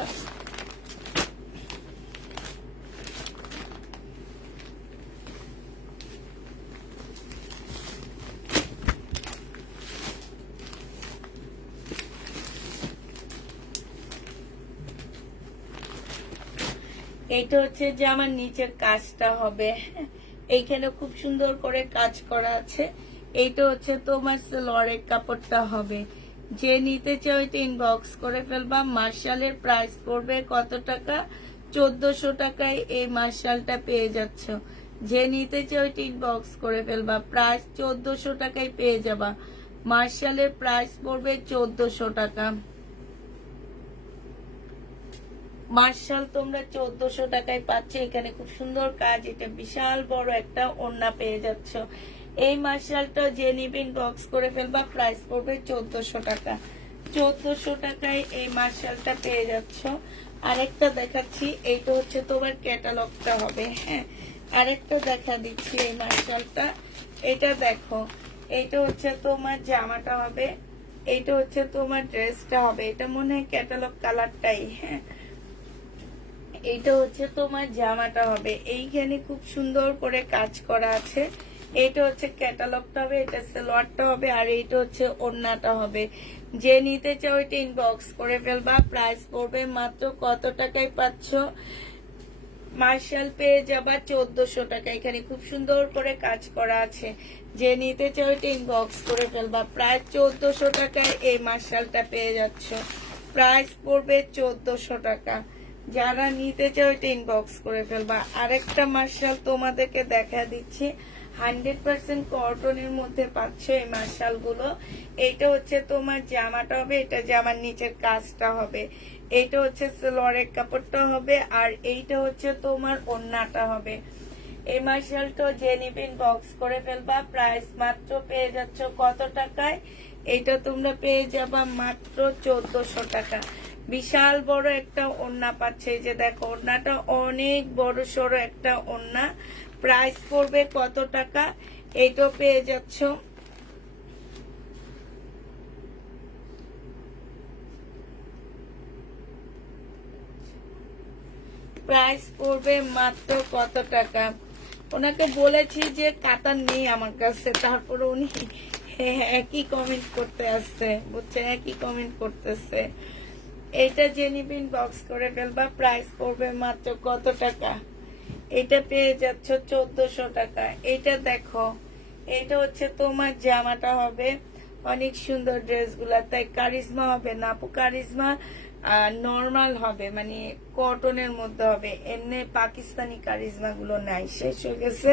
এইটা হচ্ছে যে আমার নিচের কাজটা হবে। এইখানে খুব সুন্দর করে কাজ করা আছে। এইটা হচ্ছে তোমার সালোয়ারের কাপড়টা হবে। যে নিতে চাও এটা ইনবক্স করে ফেলবা। মার্শালের প্রাইস পড়বে কত টাকা? 1400 টাকায় এই মার্শালটা পেয়ে যাচ্ছ। যে নিতে চাও এটা ইনবক্স করে ফেলবা। প্রাইস 1400 টাকায় পেয়ে যাবা। মার্শালের প্রাইস পড়বে 1400 টাকা। মার্শাল তোমরা 1400 টাকায় পাচ্ছ। এখানে খুব সুন্দর কাজ, এটা বিশাল বড় একটা ওড়না পেয়ে যাচ্ছ। এই মার্শালটা যে নিবে ইনবক্স করে ফেলবা। প্রাইস পড়বে 1400 টাকা। 1400 টাকায় এই মার্শালটা পেয়ে যাচ্ছ। আরেকটা দেখাচ্ছি, এইটা হচ্ছে তোমার ক্যাটালগটা হবে। হ্যাঁ, আরেকটা দেখা দিচ্ছি। এই মার্শালটা, এটা দেখো, এইটা হচ্ছে তোমার জামাটা হবে, এইটা হচ্ছে তোমার ড্রেসটা হবে। এটা মনে হয় ক্যাটালগ কালারটাই। হ্যাঁ, এইটা হচ্ছে তোমার জামাটা হবে। এইখানে খুব সুন্দর করে কাজ করা আছে। এইটা হচ্ছে ক্যাটালগটা হবে, এটা সালোয়ারটা হবে, আর এইটা হচ্ছে ওড়নাটা হবে। যে নিতে চাও এটা ইনবক্স করে ফেলবা। প্রাইস পড়বে মাত্র কত টাকায় পাচ্ছ? মার্শাল পেয়ে যাবা 1400 টাকা। এখানে খুব সুন্দর করে কাজ করা আছে। যে নিতে চাও এটা ইনবক্স করে ফেলবা। প্রায় 1400 টাকায় এই মার্শালটা পেয়ে যাচ্ছ। প্রাইস পড়বে 1400 টাকা। যারা নিতে চাও এটা ইনবক্স করে ফেলবা। আরেকটা মার্শাল তোমাদেরকে দেখা দিচ্ছি, 100% কটনের মধ্যে পাচ্ছ এই মার্শাল গুলো। এইটা হচ্ছে তোমার জামাটা হবে, এটা জামার নিচের কাজটা হবে, এইটা হচ্ছে সালোয়ারের কাপড়টা হবে, আর এইটা হচ্ছে তোমার ওড়নাটা হবে। এই মার্শালটা যে নিবেন বক্স করে ফেলবা। প্রাইস মাত্র পেয়ে যাচ্ছ কত টাকায়? এইটা তোমরা পেয়ে যাবা মাত্র 1400 টাকা। বিশাল বড় একটা ওড়না পাচ্ছে। এই যে দেখো, ওড়নাটা অনেক বড় সড়ো একটা ওড়না। প্রাইস পড়বে কত টাকা? এইটা পেয়ে যাচ্ছ প্রাইস পড়বে মাত্র কত টাকা? ওনাকে বলেছি যে কাতার নেই আমার কাছে, তারপরে উনি একই কমেন্ট করতে আসছে, বুঝছে, একই কমেন্ট করতেছে। এটা যে নিবেন বক্স করে ফেলবা। প্রাইস পড়বে মাত্র কত টাকা? এটা পেয়ে যাচ্ছ 1400 টাকা। এটা দেখো, এটা হচ্ছে তোমার জামাটা হবে। অনেক সুন্দর ড্রেসগুলা, তাই কারিজমা হবে না আপু, কারিজমা নর্মাল হবে, মানে কটনের মধ্যে হবে। এমনি পাকিস্তানি কারিজমা গুলো নাই, শেষ হয়ে গেছে।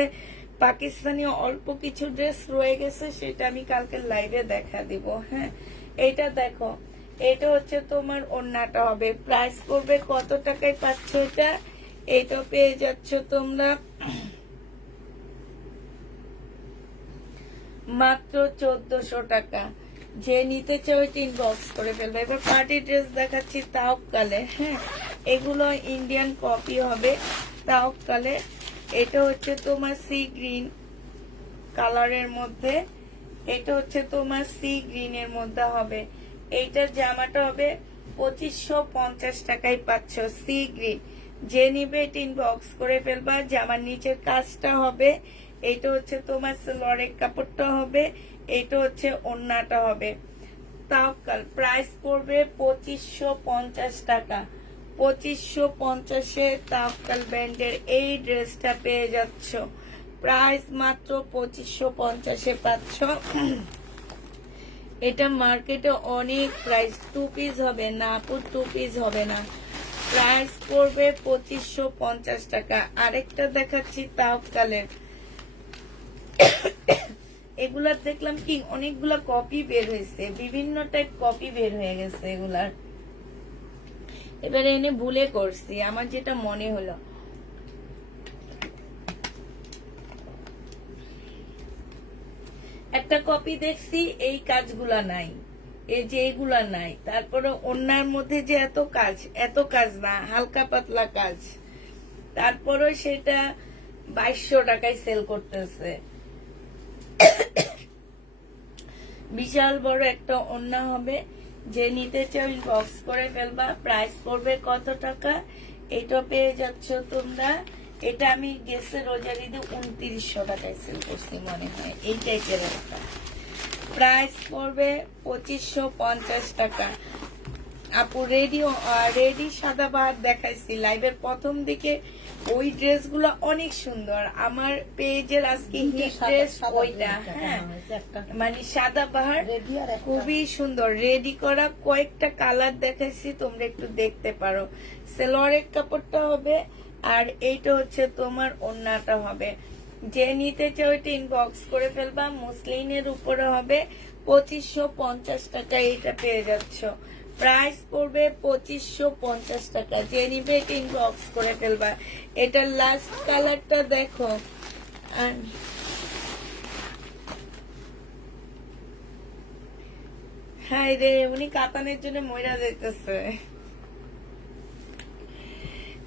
পাকিস্তানি অল্প কিছু ড্রেস রয়ে গেছে, সেটা আমি কালকে লাইভে দেখা দিব। হ্যাঁ, এটা দেখো, এটা হচ্ছে তোমার ওড়নাটা হবে। প্রাইস করবে কত টাকায় পাচ্ছ এটা? এটা পেয়ে যাচ্ছ তোমরা মাত্র 1400 টাকা। যে নিতে চাও এটা ইনবক্স করে ফেলবে। এবার পার্টি ড্রেস দেখাচ্ছি তাওকালে। হ্যাঁ, এগুলো ইন্ডিয়ান কপি হবে তাওকালে। এটা হচ্ছে তোমার সি গ্রিন কালারের মধ্যে, এটা হচ্ছে তোমার সি গ্রিন এর মধ্যে হবে। এইটার জামাটা হবে 2550 টাকায় পাচ্ছ, সি গ্রিন। যে নিবে এটা ইনবক্স করে ফেলবা। জামার নিচের কাজটা হবে, এইটা হচ্ছে তোমার সালোয়ারের কাপড়টা হবে, এইটা হচ্ছে ওড়নাটা হবে। তাওকাল প্রাইস পড়বে 2550 টাকা। 2550-এ তাওকাল ব্র্যান্ডের এই ড্রেসটা পেয়ে যাচ্ছ। প্রাইস মাত্র 2550-এ পাচ্ছ। এটা মার্কেটে অনেক প্রাইস, 2 পিস হবে না আপু, 2 পিস হবে না। প্রাইস পড়বে 2550 টাকা। আরেকটা দেখাচ্ছি তাওকালের। এগুলার দেখলাম কি অনেকগুলা কপি বের হয়েছে, বিভিন্ন টাইপ কপি বের হয়ে গেছে এগুলার। এবারে এনে ভুলে করছি, আমার যেটা মনে হলো। একটা কপি দেখছি, এই কাজগুলা নাই, এই যে এইগুলা নাই। তারপরে অন্যার মধ্যে যে এত কাজ না, হালকা পাতলা কাজ। তারপরে সেটা 2200 টাকায় সেল করতেছে। বিশাল বড় একটা ওড়না হবে। যে নিতে চাও বক্স করে ফেলবা। প্রাইস পড়বে কত টাকা? এটা পেয়ে যাচ্ছ তোমরা। এটা আমি গেছে রোজার ঈদে 2900 টাকায় সেল করছি মনে হয়, এই টাইপের একটা। প্রাইস পড়বে 2550 টাকা। আপু রেডি সাদাবাহার দেখাইছি লাইভের প্রথম দিকে। ওই ড্রেসগুলো অনেক সুন্দর। আমার পেজের আজকে হিট ড্রেস ওইটা। হ্যাঁ, মানে সাদাবাহার খুবই সুন্দর, রেডি করা। কয়েকটা কালার দেখাইছি, তোমরা একটু দেখতে পারো। সালোয়ারের কাপড়টা হবে, আর এইটা হচ্ছে তোমার ওড়নাটা হবে। যে নিতে চাও এটা ইনবক্স করে ফেলবা। মুসলিনের উপরে হবে 2550 টাকা। এটা পেয়ে যাচ্ছ। প্রাইস পড়বে 2550 টাকা। যে নিবে এটা ইনবক্স করে ফেলবা। এটার লাস্ট কালারটা দেখো। আর হাই রে, উনি কাতানের জন্য মইরা যাইতেছে।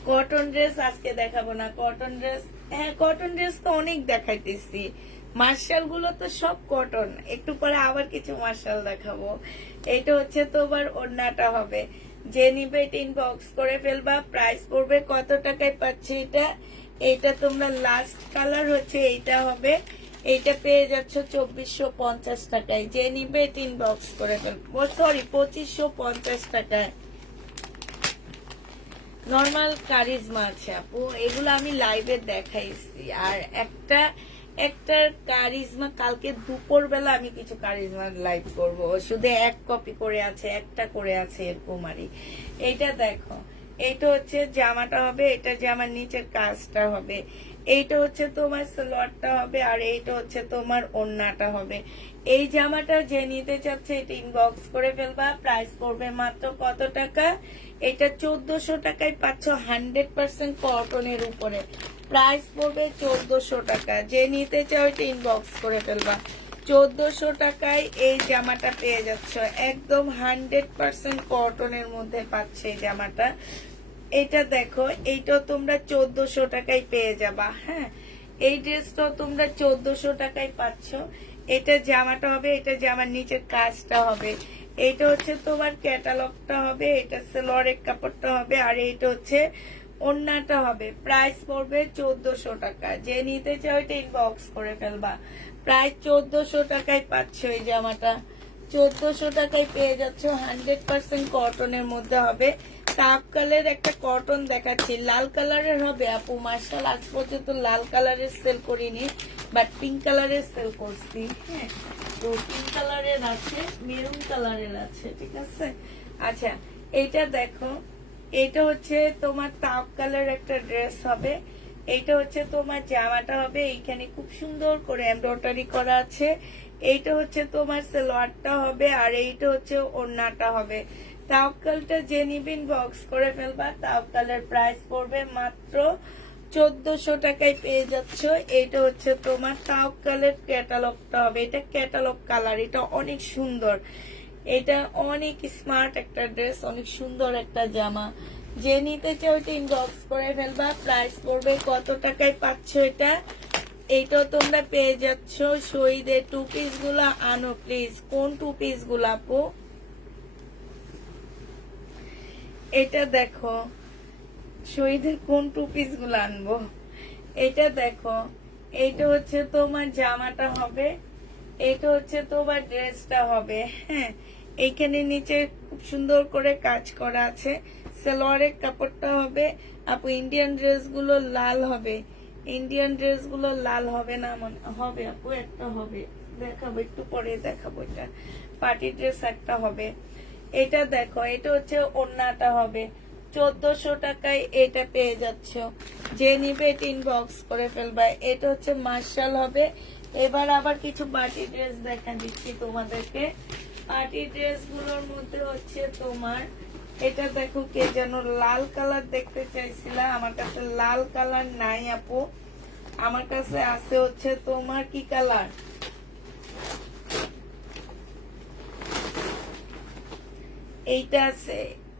কটন ড্রেস আজকে দেখাবো না। কটন ড্রেস, হ্যাঁ কটন ড্রেস তো অনেক দেখাইতেছি। মার্শাল গুলো তো সব কটন, একটু পরে আবার কিছু মার্শাল দেখাবো। এটা হচ্ছে তোমার ওড়নাটা হবে, যে নিবে এটা ইনবক্স করে ফেলবা। প্রাইস পড়বে কত টাকায় পাচ্ছি এটা? এইটা তোমরা লাস্ট কালার হচ্ছে এইটা হবে, এইটা পেয়ে যাচ্ছ 2450 টাকায়। যে নিবে এটা ইনবক্স করে ফেলবো, সরি 2550 টাকায়। নর্মাল কারিজমা আছে আপু, এগুলো আমি লাইভে দেখাইছি। আর একটা কারিজমা কালকে দুপুর বেলা আমি কিছু কারিজমা লাইভ করব, শুধু এক কপি করে আছে, একটা করে আছে এরকম। এইটা দেখো, এইটা হচ্ছে জামাটা হবে, এটা জামার নিচের কাজটা হবে, এইটা হচ্ছে তোমার সালোয়ারটা হবে, আর এইটা হচ্ছে তোমার ওড়নাটা হবে। এই জামাটা যে নিতে চাচ্ছে এটা ইনবক্স করে ফেলবা। প্রাইস পড়বে মাত্র কত টাকা? এটা 1400 টাকায় পাচ্ছ, 100% কটনের উপরে। প্রাইস পড়বে 1400 টাকা। যে নিতে চাও এটা ইনবক্স করে ফেলবা। 1400 টাকায় এই জামাটা পেয়ে যাচ্ছ, একদম 100% কটনের মধ্যে পাচ্ছে এই জামাটা। এটা দেখো, এইটা তোমরা 1400 টাকায় পেয়ে যাবা। হ্যাঁ, এই ড্রেসটাও তোমরা 1400 টাকায় পাচ্ছ। এটা জামাটা হবে, এটা জামার নিচের কাজটা হবে, এইটা হচ্ছে তোমার ক্যাটালগটা হবে, এটা সেলোয়ারের কাপড়টা হবে, আর এইটা হচ্ছে ওড়নাটা হবে। প্রাইস পড়বে 1400 টাকা। যে নিতে চাও এটা ইনবক্স করে ফেলবা। প্রায় 1400 টাকায় পাচ্ছ এই জামাটা, 1400 টাকায় পেয়ে যাচ্ছ, 100% কটনের মধ্যে হবে। তাপ কালার একটা কটন দেখাচ্ছি, লাল কালারের হবে আপু। মার্শাল আজ পর্যন্ত লাল কালারের সেল করিনি, বাট পিঙ্ক কালারের সেল করছি। হ্যাঁ, তো পিঙ্ক কালারের আছে, মেরুন কালারের আছে, ঠিক আছে। আচ্ছা, এইটা দেখো, এইটা হচ্ছে তোমার তাপ কালার একটা ড্রেস হবে, এইটা হচ্ছে তোমার জামাটা হবে, এইখানে খুব সুন্দর করে এমব্রয়ডারি করা আছে। এইটা হচ্ছে তোমার সালোয়ারটা হবে, আর এইটা হচ্ছে ওড়নাটা হবে। তাওকালটা যে নিবেন বক্স করে ফেলবা। তাওকালের প্রাইস পড়বে মাত্র 1400 টাকায় পেয়ে যাচ্ছ। এইটা হচ্ছে তোমার তাওকালের ক্যাটালগটা হবে, এটা ক্যাটালগ কালার, এটা অনেক সুন্দর, এটা অনেক স্মার্ট একটা ড্রেস, অনেক সুন্দর একটা জামা। যে নিতে চাও এটা ইনবক্স করে ফেলবা। প্রাইস পড়বে কত টাকায় পাচ্ছ এটা? এইটাও তোমরা পেয়ে যাচ্ছ। শহীদের টু পিস গুলা আনো প্লিজ। কোন টু পিস গুলা আপু? এটা দেখো, শহীদের কোন টু পিস গুলো আনবো? এটা দেখো, এইটা হচ্ছে তোমার জামাটা হবে, এটা হচ্ছে তোমার ড্রেসটা হবে। হ্যাঁ, এইখানে নিচে খুব সুন্দর করে কাজ করা আছে। সালোয়ারের কাপড়টা হবে আপু। ইন্ডিয়ান ড্রেস গুলো লাল হবে, ইন্ডিয়ান ড্রেস গুলো লাল হবে না মনে হবে আপু, একটা হবে, দেখাবো একটু পরে দেখাবো। এটা পার্টি ড্রেস একটা হবে। এটা দেখো, এটা হচ্ছে ওড়নাটা হবে, 1400 টাকায় এটা পেয়ে যাচ্ছ। যে নিবে এটা ইনবক্স করে ফেলবা। এটা হচ্ছে মার্শাল হবে। এবার আবার কিছু পার্টি ড্রেস দেখা দিচ্ছি তোমাদেরকে। পার্টি ড্রেস গুলোর মধ্যে হচ্ছে তোমার এটা দেখো, কে যেন লাল কালার দেখতে চাইছিল, আমার কাছে লাল কালার নাই আপু, আমার কাছে আছে হচ্ছে তোমার কি কালার, এইটা আছে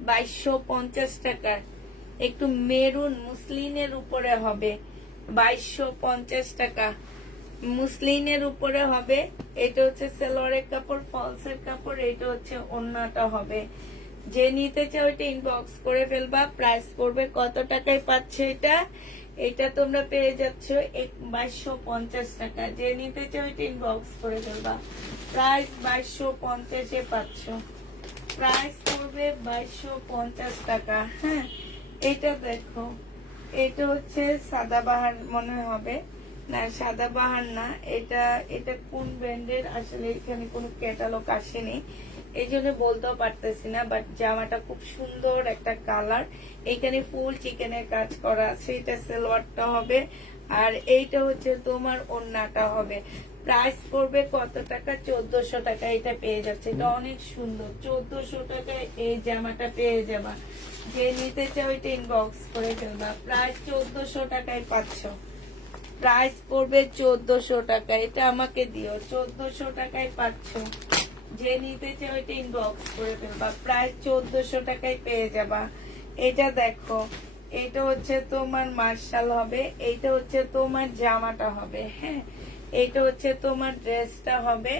2250 টাকার, একটু মেরুন মুসলিনের উপরে হবে, 2250 টাকা মুসলিনের উপরে হবে। এটা হচ্ছে সালোয়ারের কাপড়, ফলসের কাপড়, এটা হচ্ছে ওড়নাটা হবে। যে নিতে চাও এটা ইনবক্স করে ফেলবা। প্রাইস পড়বে কত টাকায় পাচ্ছ এটা? এটা তোমরা পেয়ে যাচ্ছ 2250 টাকা। যে নিতে চাও এটা ইনবক্স করে ফেলবা। প্রাইস 2250 এ পাচ্ছ। প্রাইস পড়বে 2250 টাকা। হ্যাঁ, এটা দেখো, এটা হচ্ছে সাদাবাহার মনে হবে, না সাদাবাহার না, এটা এটা কোন ব্র্যান্ডের আসলে এখানে কোনো ক্যাটালগ আসেনি, এই জন্য বলতেও পারতেছি না। বাট জামাটা খুব সুন্দর একটা কালার, এখানে ফুল চিকেনের কাজ করা আছে। এটা সালোয়ারটা হবে, আর এইটা হচ্ছে তোমার ওড়নাটা হবে। প্রাইস পড়বে কত টাকা? 1400 টাকা। এটা পেয়ে যাচ্ছে, এটা অনেক সুন্দর, 1400 টাকায় এই জামাটা পেয়ে যাবা। যে নিতে চাও এটা ইনবক্স করে ফেলবা। প্রাইস 1400 টাকায় পাচ্ছ। প্রাইস পড়বে 1400 টাকা। এটা আমাকে দিও, 1400 টাকায় পাচ্ছ। যে নিতে চাও এটা ইনবক্স করে ফেলবা। প্রাইস 1400 টাকায় পেয়ে যাবা। এটা দেখো, এটা হচ্ছে তোমার মার্শাল হবে, এইটা হচ্ছে তোমার জামাটা হবে। হ্যাঁ, এইটা হচ্ছে তোমার ড্রেসটা হবে।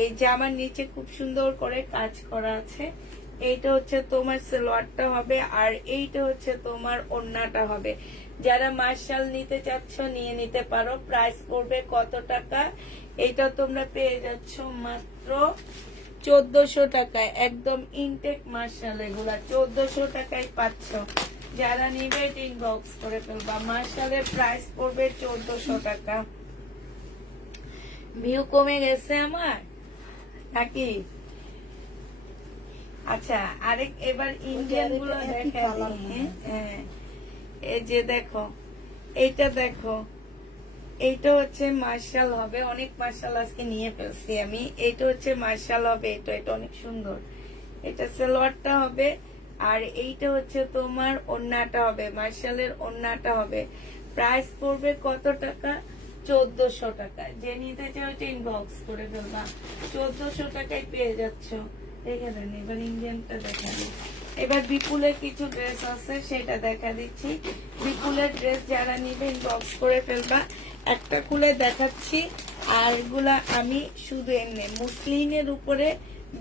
এই জামার নিচে খুব সুন্দর করে কাজ করা আছে। এইটা হচ্ছে তোমার সালোয়ারটা হবে, আর এইটা হচ্ছে তোমার ওড়নাটা হবে। যারা মার্শাল নিতে চাচ্ছ নিয়ে নিতে পারো। প্রাইস পড়বে কত টাকা? এটা তোমরা পেয়ে যাচ্ছ মাত্র 1400 টাকায়। একদম ইনটেক মার্শাল, এগুলা 1400 টাকায় পাচ্ছ। যারা নিবে ইনবক্স করে ফেলবা। মার্শালের প্রাইস পড়বে 1400 টাকা। ভিউ কমে গেছে আমার নাকি? আচ্ছা, আরেক এবার ইন্ডিয়ান গুলো দেখা দিই। হ্যাঁ, এই যে দেখো, এইটা দেখো, এইটা হচ্ছে মার্শাল হবে। অনেক মার্শাল আজকে নিয়ে ফেলছি আমি। এইটা হচ্ছে মার্শাল হবে। এটা অনেক সুন্দর। এটা সালোয়ারটা হবে, আর এইটা হচ্ছে তোমার ওড়নাটা হবে। মার্শালের ওড়নাটা হবে। প্রাইস পড়বে কত টাকা? 1400 টাকা। যে নিতে চাও ইনবক্স করে ফেলবা। 1400 টাকায় পেয়ে যাচ্ছ। দেখে দেন। এবার ইন্ডিয়ানটা দেখা দিই। এবার বিপুলের কিছু ড্রেস আছে, সেটা দেখা দিচ্ছি। বিপুলের ড্রেস যারা নিবে ইনবক্স করে ফেলবা। একটা খুলে দেখাচ্ছি, আর এগুলা আমি শুধু এমনি মুসলিনের উপরে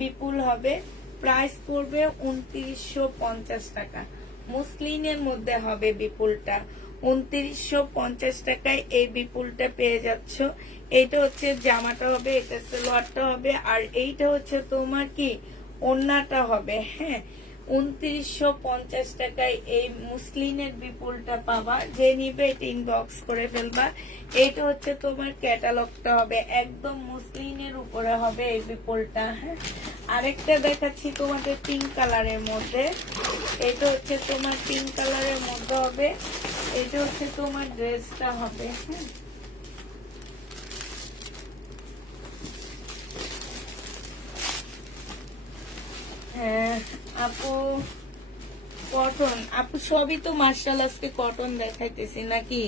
বিপুল হবে। প্রাইস পড়বে 2950 টাকা। মুসলিনের মধ্যে হবে বিপুলটা। 2950 টাকায় এই বিপুলটা পেয়ে যাচ্ছ। এইটা হচ্ছে জামাটা হবে, এটা সালোয়ারটা হবে, আর এইটা হচ্ছে তোমার কি ওড়নাটা হবে। হ্যাঁ, 2950 টাকায় এই মুসলিনের বিপুলটা পাবা। যে নিবে এটা ইনবক্স করে ফেলবা। এটা হচ্ছে তোমার ক্যাটালগটা হবে। একদম মুসলিনের উপরে হবে এই বিপুলটা। হ্যাঁ, আরেকটা দেখাচ্ছি তোমাদের পিঙ্ক কালারের মধ্যে। এটা হচ্ছে তোমার পিঙ্ক কালারের মধ্যে হবে। এটা হচ্ছে তোমার ড্রেসটা হবে। হ্যাঁ আপু, কটন আপু সবই তো মার্শাল আজকে কটন দেখাইতেছি নাকি?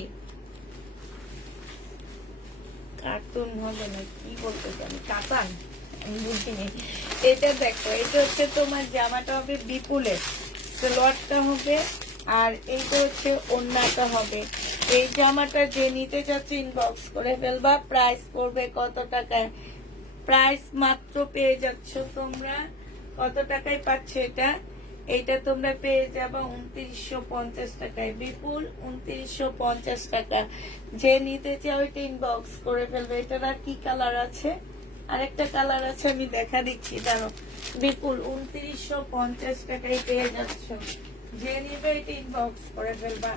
কার্টুন হবে না, কি বলতেছি আমি, কাতান, আমি বুঝিনি। এটা দেখো, এটা হচ্ছে তোমার জামাটা হবে বিপুলের, সালোয়ারটা হবে, আর এইটা হচ্ছে ওড়নাটা হবে। এই জামাটা যে নিতে চাচ্ছে ইনবক্স করে ফেলবা। প্রাইস পড়বে কত টাকায়? প্রাইস মাত্র পেয়ে যাচ্ছ তোমরা কত টাকায় পাচ্ছ এটা? এইটা তোমরা পেয়ে যাবা 2950 টাকায়। বিপুল 2950 টাকা। যে নিতে চাও এটা ইনবক্স করে ফেলবে। এটার আর কি কালার আছে? আরেকটা কালার আছে, আমি দেখা দিচ্ছি, দাঁড়ো। বিপুল 2950 টাকায় পেয়ে যাচ্ছ। যে নিবে এটা ইনবক্স করে ফেলবা।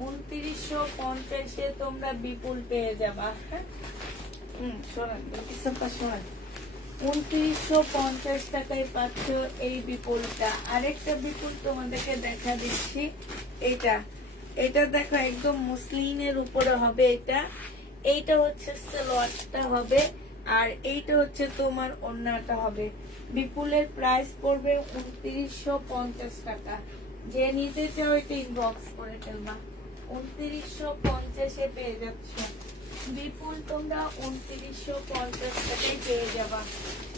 2950-এ তোমরা বিপুল পেয়ে যাবা। হ্যাঁ, শোনান, শোনান। 2950 টাকায় পাচ্ছ এই বিপুলটা। আরেকটা বিপুল তোমাদেরকে দেখা দিচ্ছি। এটা দেখো, একদম মুসলিনের উপরে হবে এটা। এইটা হচ্ছে সালোয়ারটা হবে, আর এইটা হচ্ছে তোমার ওড়নাটা হবে। বিপুলের প্রাইস পড়বে 2950 টাকা। যে নিতে চাও এটা ইনবক্স করে ফেলবা। 2950-এ পেয়ে যাচ্ছ বিপুল। তোমরা 2950 টাকায় পেয়ে যাবা।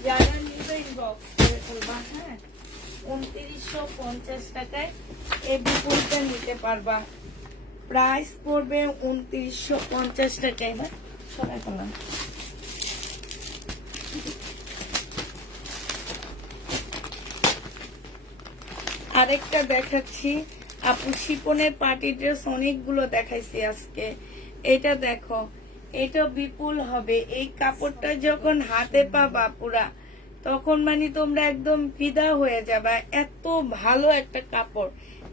যারা নিবে ইনবক্স করে ফেলবা। হ্যাঁ, 2950 টাকায় এই বিপুলটা নিতে পারবা। প্রাইস পড়বে 2950 টাকায়। না সরাই ফেলাম। আরেকটা দেখাচ্ছি আপু, শিপনের পার্টি ড্রেস অনেকগুলো দেখাইছি আজকে। এটা দেখো, এটা বিপুল হবে। এই কাপড়টা যখন হাতে পাবা পুরা, তখন মানে তোমরা একদম ফিদা হয়ে যাবে। এত ভালো একটা কাপড়।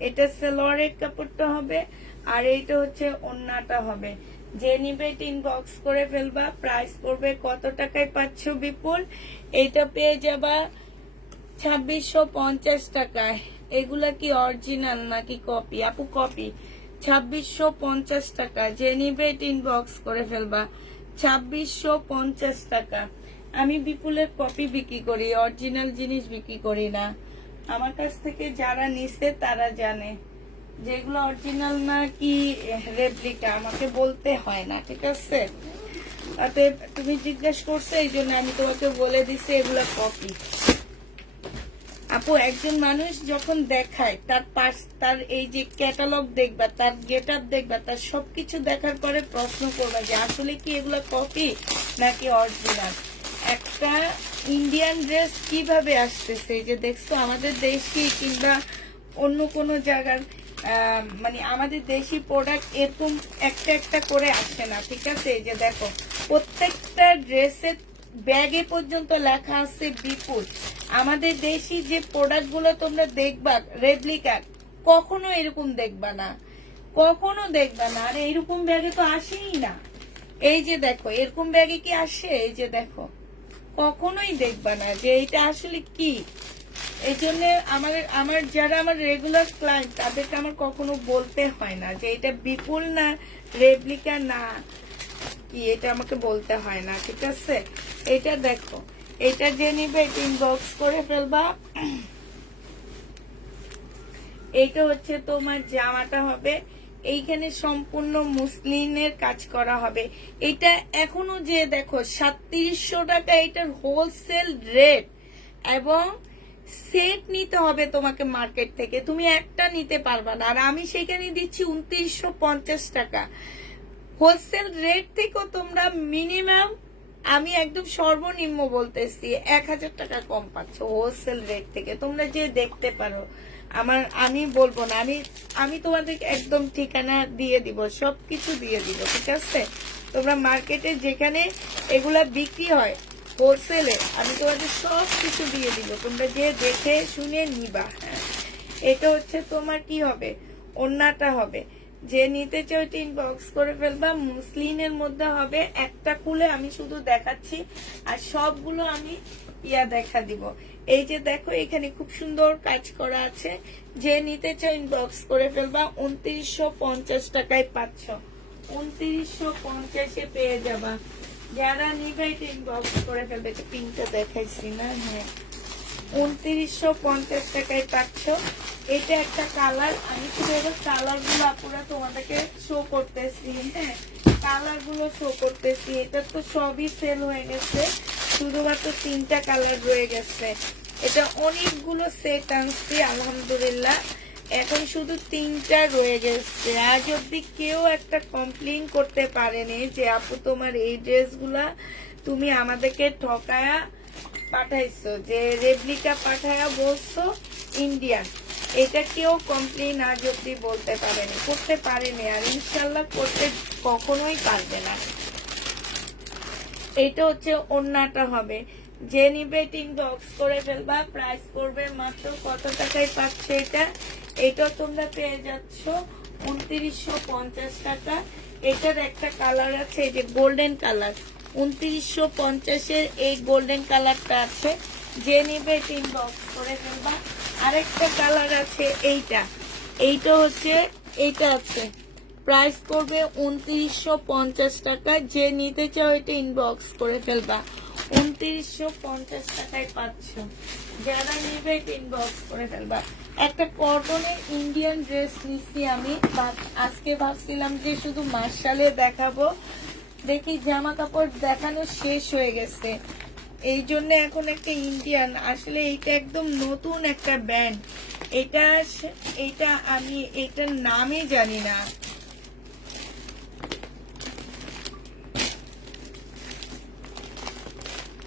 এটা সালোয়ারের কাপড়টা হবে, আর এইটা হচ্ছে ওড়নাটা হবে। যে নিবে ইনবক্স করে ফেলবা। প্রাইস পড়বে কত টাকায় পাচ্ছ বিপুল? এইটা পেয়ে যাবা 2650 টাকায়। এগুলা কি অরিজিনাল নাকি কপি? আপু কপি। 2650 টাকা। যে নিবে ইনবক্স করে ফেলবা। 2650 টাকা। আমি বিপুলের কপি বিক্রি করি, অরিজিনাল জিনিস বিক্রি করি না। আমার কাছ থেকে যারা নিছে তারা জানে যেগুলো অরিজিনাল না কি রেপ্লিকা, আমাকে বলতে হয় না, ঠিক আছে? তাতে তুমি জিজ্ঞেস করছো, এই জন্য আমি তোমাকে বলে দিছি এগুলো কপি। আপু একজন মানুষ যখন দেখায় তার এই যে ক্যাটালগ দেখবা, তার গেট আপ দেখবা, তার সবকিছু দেখার পরে প্রশ্ন করবা যে আসলে কি এগুলো কপি নাকি অরিজিনাল। একটা ইন্ডিয়ান ড্রেস কিভাবে আসতেছে, এই যে দেখছো আমাদের দেশি কিংবা অন্য কোনো জায়গার মানে আমাদের দেশি প্রোডাক্ট এরকম একটা একটা করে আসে না, ঠিক আছে। এই যে দেখো প্রত্যেকটা ড্রেসের ব্যাগে পর্যন্ত লেখা আছে বিপুল। আমাদের দেশি যে প্রোডাক্ট গুলো তোমরা দেখবা রেপ্লিকা, কখনো এরকম দেখবা না, কখনো দেখবা না। আর এরকম ব্যাগে তো আসেই না। এই যে দেখো এরকম ব্যাগে কি আসে, এই যে দেখো কখনোই দেখবা না যে এটা আসলে কি। এই জন্য আমার যারা আমার রেগুলার ক্লায়েন্ট তাদেরকে আমার কখনো বলতে হয় না যে এটা বিপুল না রেপ্লিকা না কি, এটা আমাকে বলতে হয় না, ঠিক আছে। এটা দেখো, এটা যে নিবে ইনবক্স করে ফেলবা। এইটা হচ্ছে তোমার জামাটা হবে, এইখানে সম্পূর্ণ মুসলিনের কাজ করা হবে। এটা এখনো যে দেখো 3700 টাকা এটার হোলসেল রেট, এবং সেট নিতে হবে তোমাকে মার্কেট থেকে, তুমি একটা নিতে পারবা না। আর আমি সেখানে দিচ্ছি 2950 টাকা হোলসেল রেট থেকেও তোমরা মিনিমাম, আমি একদম সর্বনিম্ন বলতেছি 1000 টাকা কম পাচ্ছ হোলসেল রেট থেকে। তোমরা যে দেখতে পারো, আমি বলবো না, আমি তোমাদেরকে একদম ঠিকানা দিয়ে দিব, সবকিছু দিয়ে দিব, ঠিক আছে। তোমরা মার্কেটে যেখানে এগুলা বিক্রি হয় হোলসেলে, আমি তোমাদের সব কিছু দিয়ে দিব, তোমরা যে দেখে শুনে নিবা। হ্যাঁ, এটা হচ্ছে তোমার কি হবে, ওড়নাটা হবে। যে নিতে চাও ইনবক্স করে ফেলবা। মুসলিনের মধ্যে হবে, একটা খুলে আমি শুধু দেখাচ্ছি আর সবগুলো আমি দেখা দিব। এই যে দেখো এখানে খুব সুন্দর কাজ করা আছে, যে নিতে চাও ইনবক্স করে ফেলবা। 2950 টাকায় পাচ্ছ, 2950 পেয়ে যাবা। যারা নিবে ইনবক্স করে ফেলবে। পিনটা দেখাইছি না, হ্যাঁ 2950 টাকায় পাচ্ছ। এটা একটা কালার, আমি শুধু এবার কালার গুলো আপুরা তোমাদেরকে শো করতেছি। হ্যাঁ, কালার গুলো শো করতেছি। এটা তো সবই সেল হয়ে গেছে, শুধুমাত্র 3টা কালার রয়ে গেছে। এটা অনেকগুলো সেট আনছি আলহামদুলিল্লাহ, এখন শুধু 3টা রয়ে গেছে। আজ অব্দি কেউ একটা কমপ্লেন করতে পারেনি যে আপু তোমার এই ড্রেসগুলা তুমি আমাদেরকে ঠকায়া পাঠাইছো, যে রেপ্লিকা পাঠায়া বলছো ইন্ডিয়ান। এটা কেউ কমপ্লেন আজ অব্দি বলতে পারেনি, করতে পারেনি, আর ইনশাল্লাহ করতে কখনোই পারবে না। এটা হচ্ছে ওড়নাটা হবে, যে নিবে ইনবক্স করে ফেলবা। প্রাইস করবে মাত্র কত টাকায় পাচ্ছে এটা, এটা তোমরা পেয়ে যাচ্ছ 2950 টাকা। এটার একটা কালার আছে, এই যে গোল্ডেন কালার, 2950-এর এই গোল্ডেন কালারটা আছে, যে নিবে ইনবক্স করে ফেলবা। আরেকটা কালার আছে এইটা হচ্ছে এইটা আছে, প্রাইস করবে 2950 টাকা। যে নিতে চাও এটা ইনবক্স করে ফেলবা, 2950 টাকায় পাচ্ছ। যারা নিবে ইনবক্স করে ফেলবা। একটা কটনের ইন্ডিয়ান ড্রেস নিচ্ছি আমি, আজকে ভাবছিলাম যে শুধু মার্শালে দেখাবো, দেখি জামা কাপড় দেখানো শেষ হয়ে গেছে, এই জন্য এখন একটা ইন্ডিয়ান। আসলে এইটা একদম নতুন একটা ব্র্যান্ড, এটা আমি এটার নামই জানি না।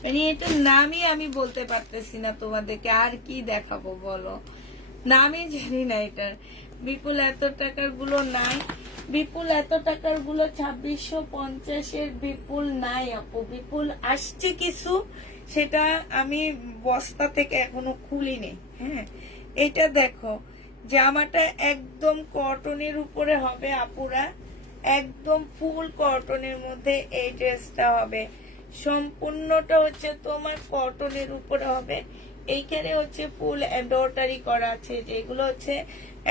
মানে এটার নামই আমি বলতে পারতেছি না তোমাদেরকে, আর কি দেখাবো বলো, নামই জানি না এটার। বিপুল এত টাকার গুলো নাই, বিপুল এত টাকার গুলো 2650-এর বিপুল নাই আপু। বিপুল আসছে কিছু, সেটা আমি বস্তা থেকে এখনো খুলিনি। হ্যাঁ, এটা দেখো জামাটা একদম কটনের উপরে হবে আপুরা, একদম ফুল কটনের মধ্যে এই ড্রেসটা হবে। সম্পূর্ণটা হচ্ছে তোমার কটনের উপরে হবে। এইখানে হচ্ছে ফুল এমব্রয়ডারি করা আছে, যেগুলো হচ্ছে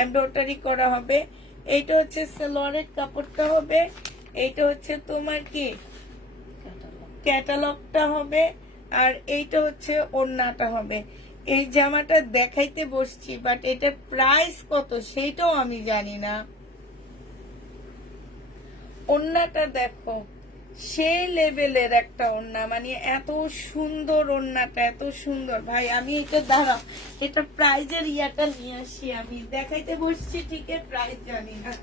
এমব্রয়ডারি করা হবে। এইটা হচ্ছে সালোয়ারের কাপড়টা হবে, এইটা হচ্ছে তোমার কি ক্যাটালগটা হবে, আর এইটা হচ্ছে ওড়নাটা হবে। এই জামাটা দেখাইতে বসছি, বাট এটা প্রাইস কত সেইটাও আমি জানি না। ওড়নাটা দেখো, সেই লেভেলের একটা ওড়না, মানে এত সুন্দর ওড়নাটা, এত সুন্দর ভাই। আমি এটা দাঁড়াও, এটা প্রাইজের ইয়াটা নিয়ে আসি, আমি দেখাইতে বসছি ঠিক প্রাইজ জানি না।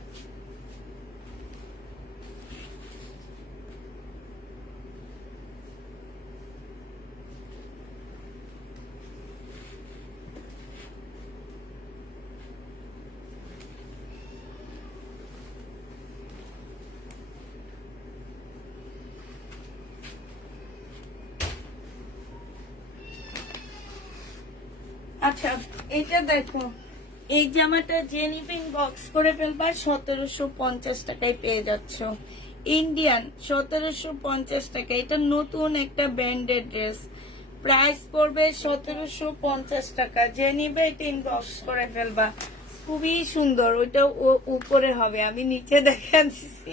আচ্ছা এটা দেখো, এই জামাটা যে নিবেন বক্স করে ফেলবা 1750 টাকায় পেয়ে যাচ্ছ, ইন্ডিয়ান 1750 টাকা। এটা নতুন একটা ব্র্যান্ডেড ড্রেস, প্রাইস পড়বে 1750 টাকা। যে নিবে এটা ইনবক্স করে ফেলবা, খুবই সুন্দর। ওইটা উপরে হবে, আমি নিচে দেখাচ্ছি।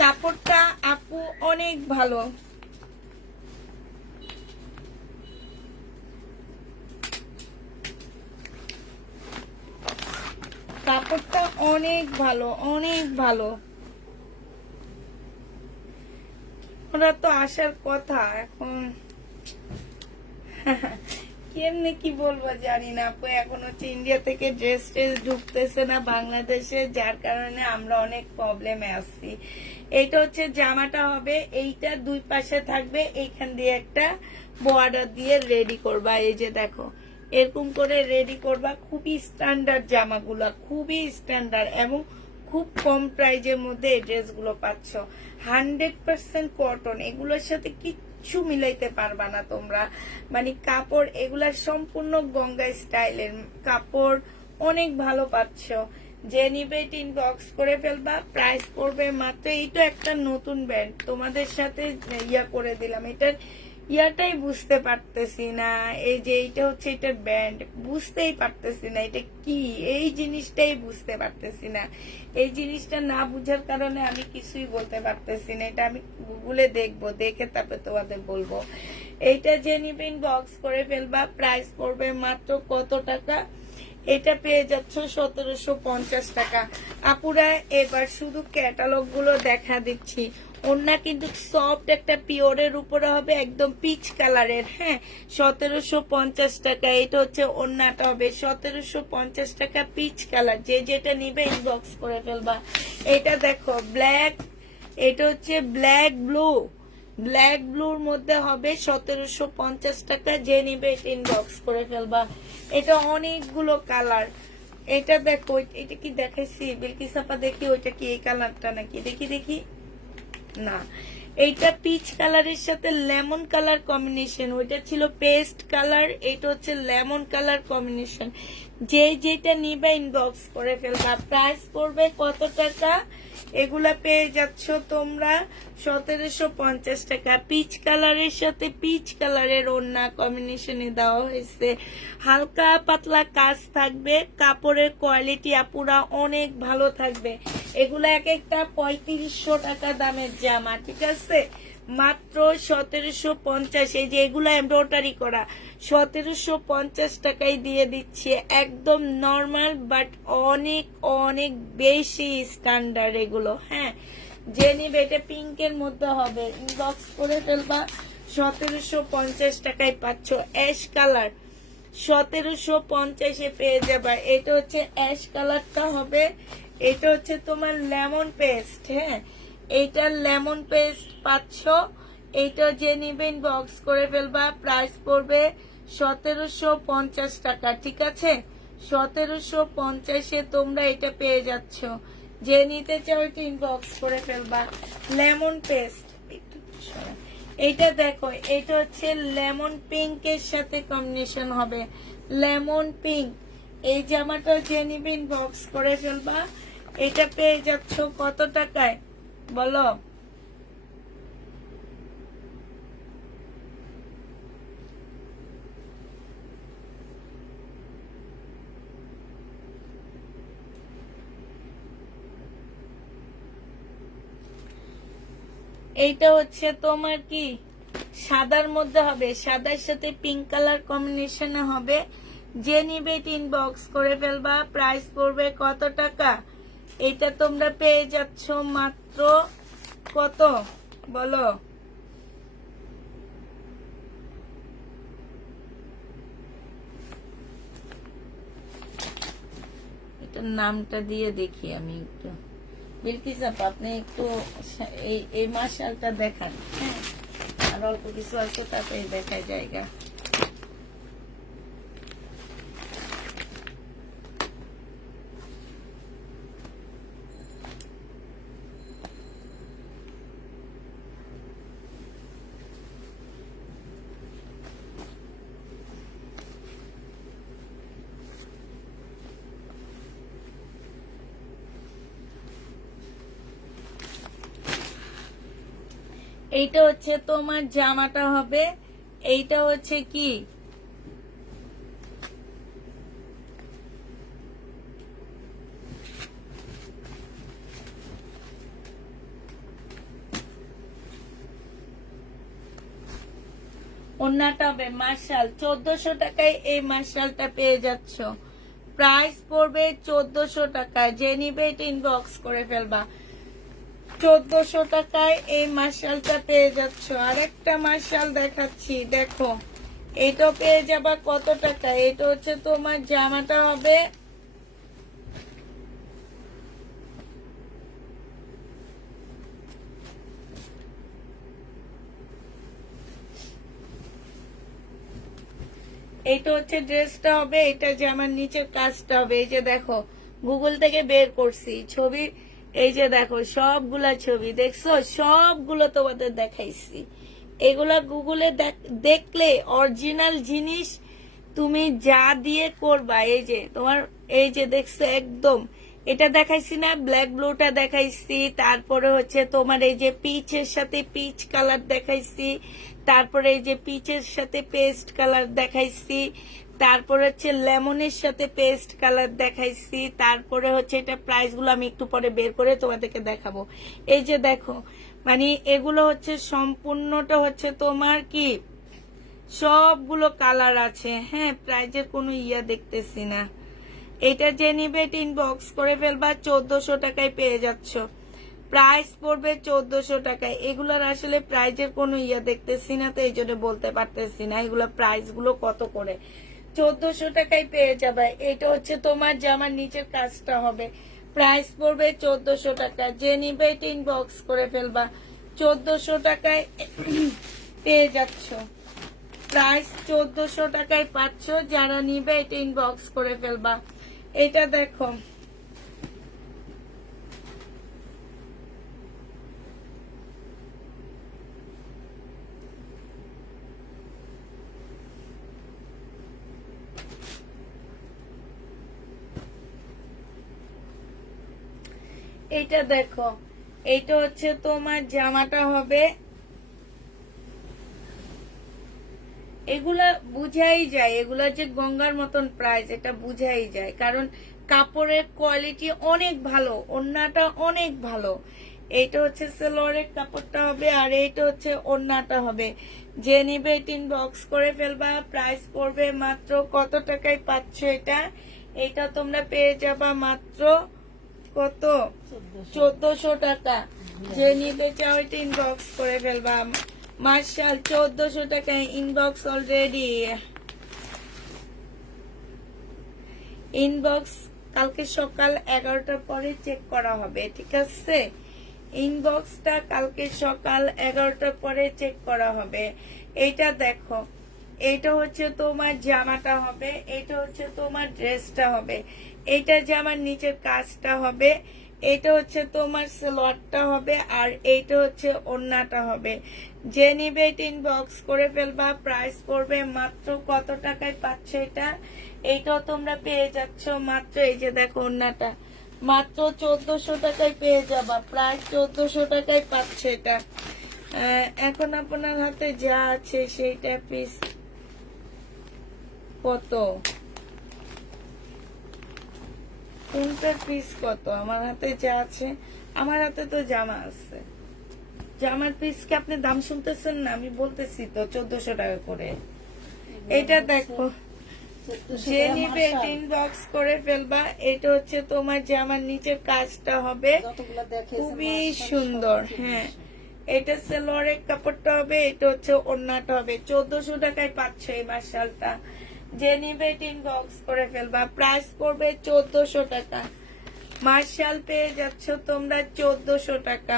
কাপড়টা আপু অনেক ভালো, কাপড়টা অনেক ভালো, অনেক ভালো। ওরা তো আসার কথা এখন, কেমনে কি বলবো জানি না আপু। এখন হচ্ছে ইন্ডিয়া থেকে ড্রেস ঢুকতেছে না বাংলাদেশে, যার কারণে আমরা অনেক প্রবলেমে আছি। এইটা হচ্ছে জামাটা হবে, এইটা দুই পাশে থাকবে, এইখান দিয়ে একটা বর্ডার দিয়ে রেডি করবা। এই যে দেখো এরকম করে রেডি করবা। খুবই স্ট্যান্ডার্ড জামাগুলো, খুবই স্ট্যান্ডার্ড, এবং খুব কম প্রাইজের মধ্যে এই ড্রেসগুলো পাচ্ছ। 100% কটন, এগুলোর সাথে কিচ্ছু মিলাইতে পারবা না তোমরা। মানে কাপড় এগুলার সম্পূর্ণ গঙ্গা স্টাইলের কাপড়, অনেক ভালো পাচ্ছ। যে নিবে ইনবক্স করে ফেলবা, প্রাইস পড়বে মাত্র। এইটা একটা নতুন ব্র্যান্ড, তোমাদের সাথে ইয়া করে দিলাম। এটার ইয়াটাই বুঝতে পারতেছি না, এই যে এইটা হচ্ছে এটার ব্র্যান্ড, বুঝতেই পারতেছি না এটা কি, এই জিনিসটাই বুঝতে পারতেছি না। এই জিনিসটা না বুঝার কারণে আমি কিছুই বলতে পারতেছি না। এটা আমি গুগলে দেখবো, দেখে তারপরে তোমাদের বলবো। এইটা যে নিবে ইনবক্স করে ফেলবা, প্রাইস পড়বে মাত্র কত টাকা? এটা পেয়ে যাচ্ছ 1750 টাকা। আপুরা এবার শুধু ক্যাটালগ গুলো দেখা দিচ্ছি। ওড়না কিন্তু সফট একটা পিওরের উপরে হবে, একদম পিচ কালারের। হ্যাঁ, 1750 টাকা। এটা হচ্ছে ওড়নাটা হবে 1750 টাকা, পিচ কালার। যে যেটা নিবে ইনবক্স করে ফেলবা। এটা দেখো ব্ল্যাক, এটা হচ্ছে ব্ল্যাক ব্লু, ব্ল্যাক ব্লুর মধ্যে হবে 1750 টাকা। যে নিবে এটা ইনবক্স করে ফেলবা। এটা অনেকগুলো কালার। এটা দেখো, এটা কি দেখাইছি বিলকিস আপা? দেখি ওইটা কি এই কালারটা নাকি, দেখি দেখি। না, এইটা পিচ কালারের সাথে লেমন কালার কম্বিনেশন, ওইটা ছিল পেস্ট কালার, এটা হচ্ছে লেমন কালার কম্বিনেশন। যে যেটা নিবে ইনবক্স করে ফেলবা। প্রাইস পড়বে কত টাকা? এগুলা পেয়ে যাচ্ছ তোমরা 1750 টাকা। পিচ কালারের সাথে পিচ কালারের ওড়না কম্বিনেশনে দেওয়া হয়েছে। হালকা পাতলা কাজ থাকবে, কাপড়ের কোয়ালিটি আপুরা অনেক ভালো থাকবে। এগুলা এক একটা 3500 টাকা দামের জামা, ঠিক আছে? মাত্র 1750। এই যে এগুলা এমব্রয়ডারি করা, 1750 টাকায় দিয়ে দিচ্ছি। একদম নর্মাল বাট অনেক অনেক বেশি স্ট্যান্ডার্ড এগুলো। হ্যাঁ, যে নিবে এটা পিঙ্কের মধ্যে হবে, ইনবক্স করে ফেলবা। 1750 টাকায় পাচ্ছ। অ্যাশ কালার 1750-এ পেয়ে যাবা। এটা হচ্ছে অ্যাশ কালারটা হবে। এটা হচ্ছে তোমার লেমন পেস্ট। হ্যাঁ, এইটা লেমন পেস্ট পাচ্ছ। এইটা যে নিবেন বক্স করে ফেলবা। প্রাইস পড়বে 1750 টাকা, ঠিক আছে? 1750-এ তোমরা এটা পেয়ে যাচ্ছ। যে নিতে চাও এটা ইনবক্স করে ফেলবা। লেমন পেস্ট, এইটা দেখো, এটা হচ্ছে লেমন পিঙ্কের সাথে কম্বিনেশন হবে, লেমন পিঙ্ক। এই জামাটা যে নিবেন বক্স করে ফেলবা। এটা পেয়ে যাচ্ছ কত টাকায় বলো? এইটা হচ্ছে তোমার কি সাদার মধ্যে হবে, সাদার সাথে পিঙ্ক কালার কম্বিনেশনে হবে। যে নিবে ইনবক্স করে ফেলবা। প্রাইস পড়বে কত টাকা? এটা তোমরা পেয়ে যাচ্ছ মাত্র কত বলো? এটার নামটা দিয়ে দেখি আমি একটু। বিলকিস আপা, আপনি একটু এই মার্শালটা দেখান। হ্যাঁ, আর অল্প কিছু আছে তাতে দেখায় জায়গা। এইটা হচ্ছে তোমার জামাটা হবে, এইটা হচ্ছে কি ওন্নাটা হবে মার্শাল। 1400 টাকায় এই মার্শালটা পেয়ে যাচ্ছ। প্রাইস পড়বে 1400 টাকায়। যে নিবে এটা ইনবক্স করে ফেলবা। 1400 টাকায় এই মার্শালটা পেয়ে যাচ্ছ। আরেকটা মার্শাল দেখাচ্ছি, দেখো এটা পেয়ে যাবা কত টাকা। এটা হচ্ছে তোমার জামাটা হবে, এইটা হচ্ছে ড্রেসটা হবে, এটা জামার নিচের কাজটা হবে। এই যে দেখো গুগল থেকে বের করছি ছবি, এই যে দেখো সবগুলা ছবি দেখছো, সবগুলো তোমাদের দেখাইছি। এগুলা গুগলে দেখলে অরিজিনাল জিনিস তুমি যা দিয়ে করবা। এই যে তোমার, এই যে দেখছো একদম এটা দেখাইছি না, ব্ল্যাক ব্লুটা দেখাইছি, তারপরে হচ্ছে তোমার এই যে পিচের সাথে পিচ কালার দেখাইছি, তারপরে এই যে পিচের সাথে পেস্ট কালার দেখাইছি, তারপরে হচ্ছে লেমনের সাথে পেস্ট কালার দেখাইছি, তারপরে হচ্ছে এটা প্রাইস গুলো আমি একটু পরে বের করে তোমাদেরকে দেখাবো। এই যে দেখো, মানে এগুলো হচ্ছে সম্পূর্ণটা হচ্ছে তোমার কি সবগুলো কালার আছে। হ্যাঁ, প্রাইজের কোনো ইয়া দেখতেছি না। এটা যে নিবে এটা ইনবক্স করে ফেলবা। 1400 টাকায় পেয়ে যাচ্ছ। প্রাইস পড়বে 1400 টাকায়। এগুলোর আসলে প্রাইজের কোনো ইয়া দেখতেছি না, তো এই জন্য বলতে পারতেছি না এগুলো প্রাইস গুলো কত করে। 1400 টাকায় পেয়ে যাবে। এটা হচ্ছে তোমার জামার নিচের কাজটা হবে। প্রাইস পড়বে 1400 টাকা। যে নিবে এটা ইনবক্স করে ফেলবা। 1400 টাকায় পেয়ে যাচ্ছ। প্রাইস 1400 টাকায় পাচ্ছ। যারা নিবে এটা ইনবক্স করে ফেলবা। এটা দেখো, এইটা দেখো, এইটা হচ্ছে তোমার জামাটা হবে। এগুলা বুঝাই যায়, এগুলা যে গঙ্গার মতন প্রাইস এটা বুঝাই যায়, কারণ কাপড়ের কোয়ালিটি অনেক ভালো, ওড়নাটা অনেক ভালো। এইটা হচ্ছে সেলোয়ারের কাপড়টা হবে, আর এইটা হচ্ছে ওড়নাটা হবে। যে নিবে এটা ইনবক্স করে ফেলবা। প্রাইস পড়বে মাত্র কত টাকায় পাচ্ছ এটা? এটা তোমরা পেয়ে যাবা মাত্র কত? 1400 টাকা। যে নিতে চাও এটা ইনবক্স করে ফেলবা। মার্শাল 1400 টাকায় ইনবক্স অলরেডি। ইনবক্স কালকে সকাল 11টার পরে চেক করা হবে, ঠিক আছে? ইনবক্সটা কালকে সকাল 11টার পরে চেক করা হবে। এইটা দেখো, এইটা হচ্ছে তোমার জামাটা হবে, এইটা হচ্ছে তোমার ড্রেসটা হবে, এইটা জামার নিচের কাজটা হবে, এটা হচ্ছে তোমার সালোয়ারটা হবে, আর এইটা হচ্ছে ওড়নাটা হবে। যে নিবে এটা ইনবক্স করে ফেলবা। প্রাইস পড়বে মাত্র কত টাকায় পাচ্ছ এটা? এইটাও তোমরা পেয়ে যাচ্ছ মাত্র, এই যে দেখো ওড়নাটা মাত্র 1400 টাকায় পেয়ে যাবা। প্রায় 1400 টাকায় পাচ্ছ এটা। এখন আপনার হাতে যা আছে সেইটা পিস কত, কোনটার পিস কত? আমার হাতে যা আছে, আমার হাতে তো জামা আছে, জামার পিস কি আপনি দাম শুনতেছেন না? আমি বলতেছি তো 1400 টাকা করে। এটা দেখো, যে নিবে ইনবক্স করে ফেলবা। এটা হচ্ছে তোমার জামার নিচের কাজটা হবে যতগুলা দেখে খুবই সুন্দর। হ্যাঁ, এটা সেলোয়ারের কাপড়টা হবে, এটা হচ্ছে ওড়নাটা হবে। 1400 টাকায় পাচ্ছ এই মার্শালটা। যে নিবে ইনবক্স করে ফেলবা। প্রাইস পড়বে 1400 টাকা। মার্শাল পেয়ে যাচ্ছ তোমরা 1400 টাকা।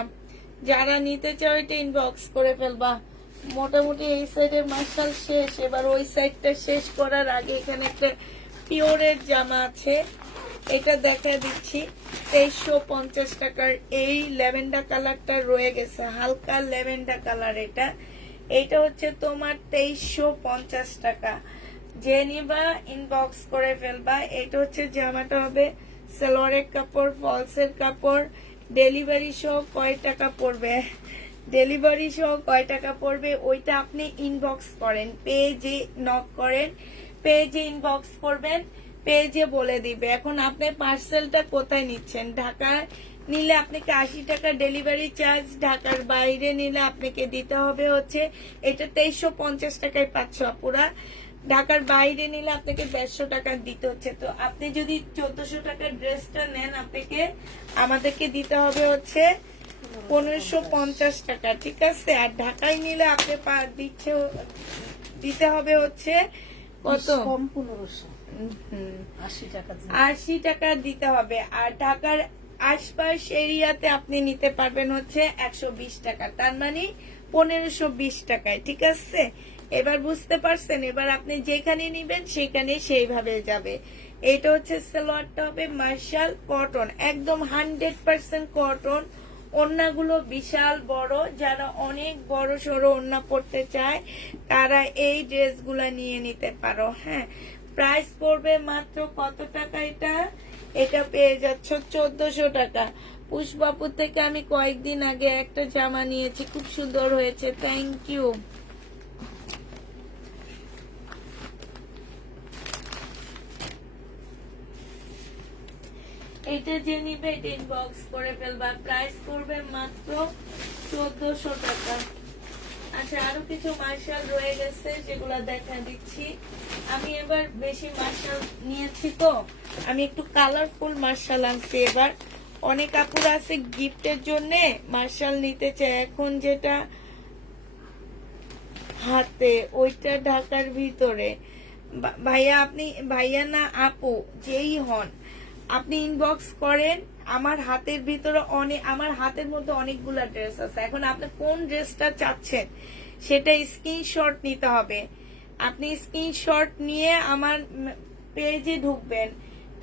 যারা নিতে চাও এটা ইনবক্স করে ফেলবা। মোটামুটি এই সাইডের মার্শাল শেষ, এবার ওই সাইডটা শেষ করার আগে এখানে একটা পিওরের জামা আছে, এটা দেখা দিচ্ছি। 2350 টাকার এই ল্যাভেন্ডার কালারটা রয়ে গেছে, হালকা ল্যাভেন্ডার কালার। এটা হচ্ছে তোমার 2350 টাকা। যে নিবা ইনবক্স করে ফেলবা। এটা হচ্ছে জামাটা হবে সালোয়ারের কাপড়, ফলসের কাপড়। ডেলিভারি সহ কয় টাকা পড়বে, ডেলিভারি সহ কয় টাকা পড়বে ওইটা আপনি ইনবক্স করেন, পেজে নক করেন, পেজে ইনবক্স করবেন, পেজে বলে দিবে। এখন আপনি পার্সেলটা কোথায় নিচ্ছেন? ঢাকা নিলে আপনাকে 80 টাকা ডেলিভারি চার্জ, ঢাকার বাইরে নিলে আপনাকে দিতে হবে হচ্ছে, এটা 2350 টাকায় পাচ্ছ পুরা। ঢাকার বাইরে নিলে আপনাকে 150 টাকা দিতে হচ্ছে। তো আপনি যদি 1400 টাকার ড্রেসটা নেন, আপনাকে আমাদেরকে দিতে হবে হচ্ছে 1550 টাকা, ঠিক আছে? আর ঢাকায় নিলে আপনি দিতে হবে হচ্ছে কত? কম 1500, 80 টাকা 80 টাকা দিতে হবে। আর ঢাকার আশপাশ এরিয়াতে আপনি নিতে পারবেন হচ্ছে 120 টাকা, তার মানে 1520 টাকায়, ঠিক আছে? এবার বুঝতে পারছেন? এবার আপনি যেখানে নিবেন সেখানে সেইভাবে যাবে। এটা হচ্ছে সালোয়ারটা হবে মার্শাল কটন, একদম 100% কটন। ওড়নাগুলো বিশাল বড়, যারা অনেক বড় সড়ো ওড়না পড়তে চায় তারা এই ড্রেসগুলা নিয়ে নিতে পারো। হ্যাঁ, প্রাইস পড়বে মাত্র কত টাকা? এটা পেয়ে যাচ্ছ 1400 টাকা। পুষ্পাপুর থেকে আমি কয়েকদিন আগে একটা জামা নিয়েছি, খুব সুন্দর হয়েছে, থ্যাংক ইউ। এটা যে নিবে এটা ইনবক্স করে ফেলবা। প্রাইস করবে মাত্র 1400 টাকা। আচ্ছা, আরো কিছু মার্শাল রয়ে গেছে যেগুলা দেখা দিচ্ছি। আমি এবার বেশি মার্শাল নিয়েছি তো আমি একটু কালারফুল মার্শাল আনছি এবার। অনেক আপুরা আছে গিফটের জন্য মার্শাল নিতে চায়। এখন যেটা হাতে ওইটা ঢাকার ভিতরে, ভাইয়া আপনি, ভাইয়া না আপু যেই হন, আপনি ইনবক্স করেন। আমার হাতের ভিতরে আমার হাতের মধ্যে অনেকগুলা ড্রেস আছে। এখন আপনি কোন ড্রেসটা চাচ্ছেন সেটা স্ক্রিনশট নিতে হবে। আপনি স্ক্রিনশট নিয়ে আমার পেজে ঢুকবেন,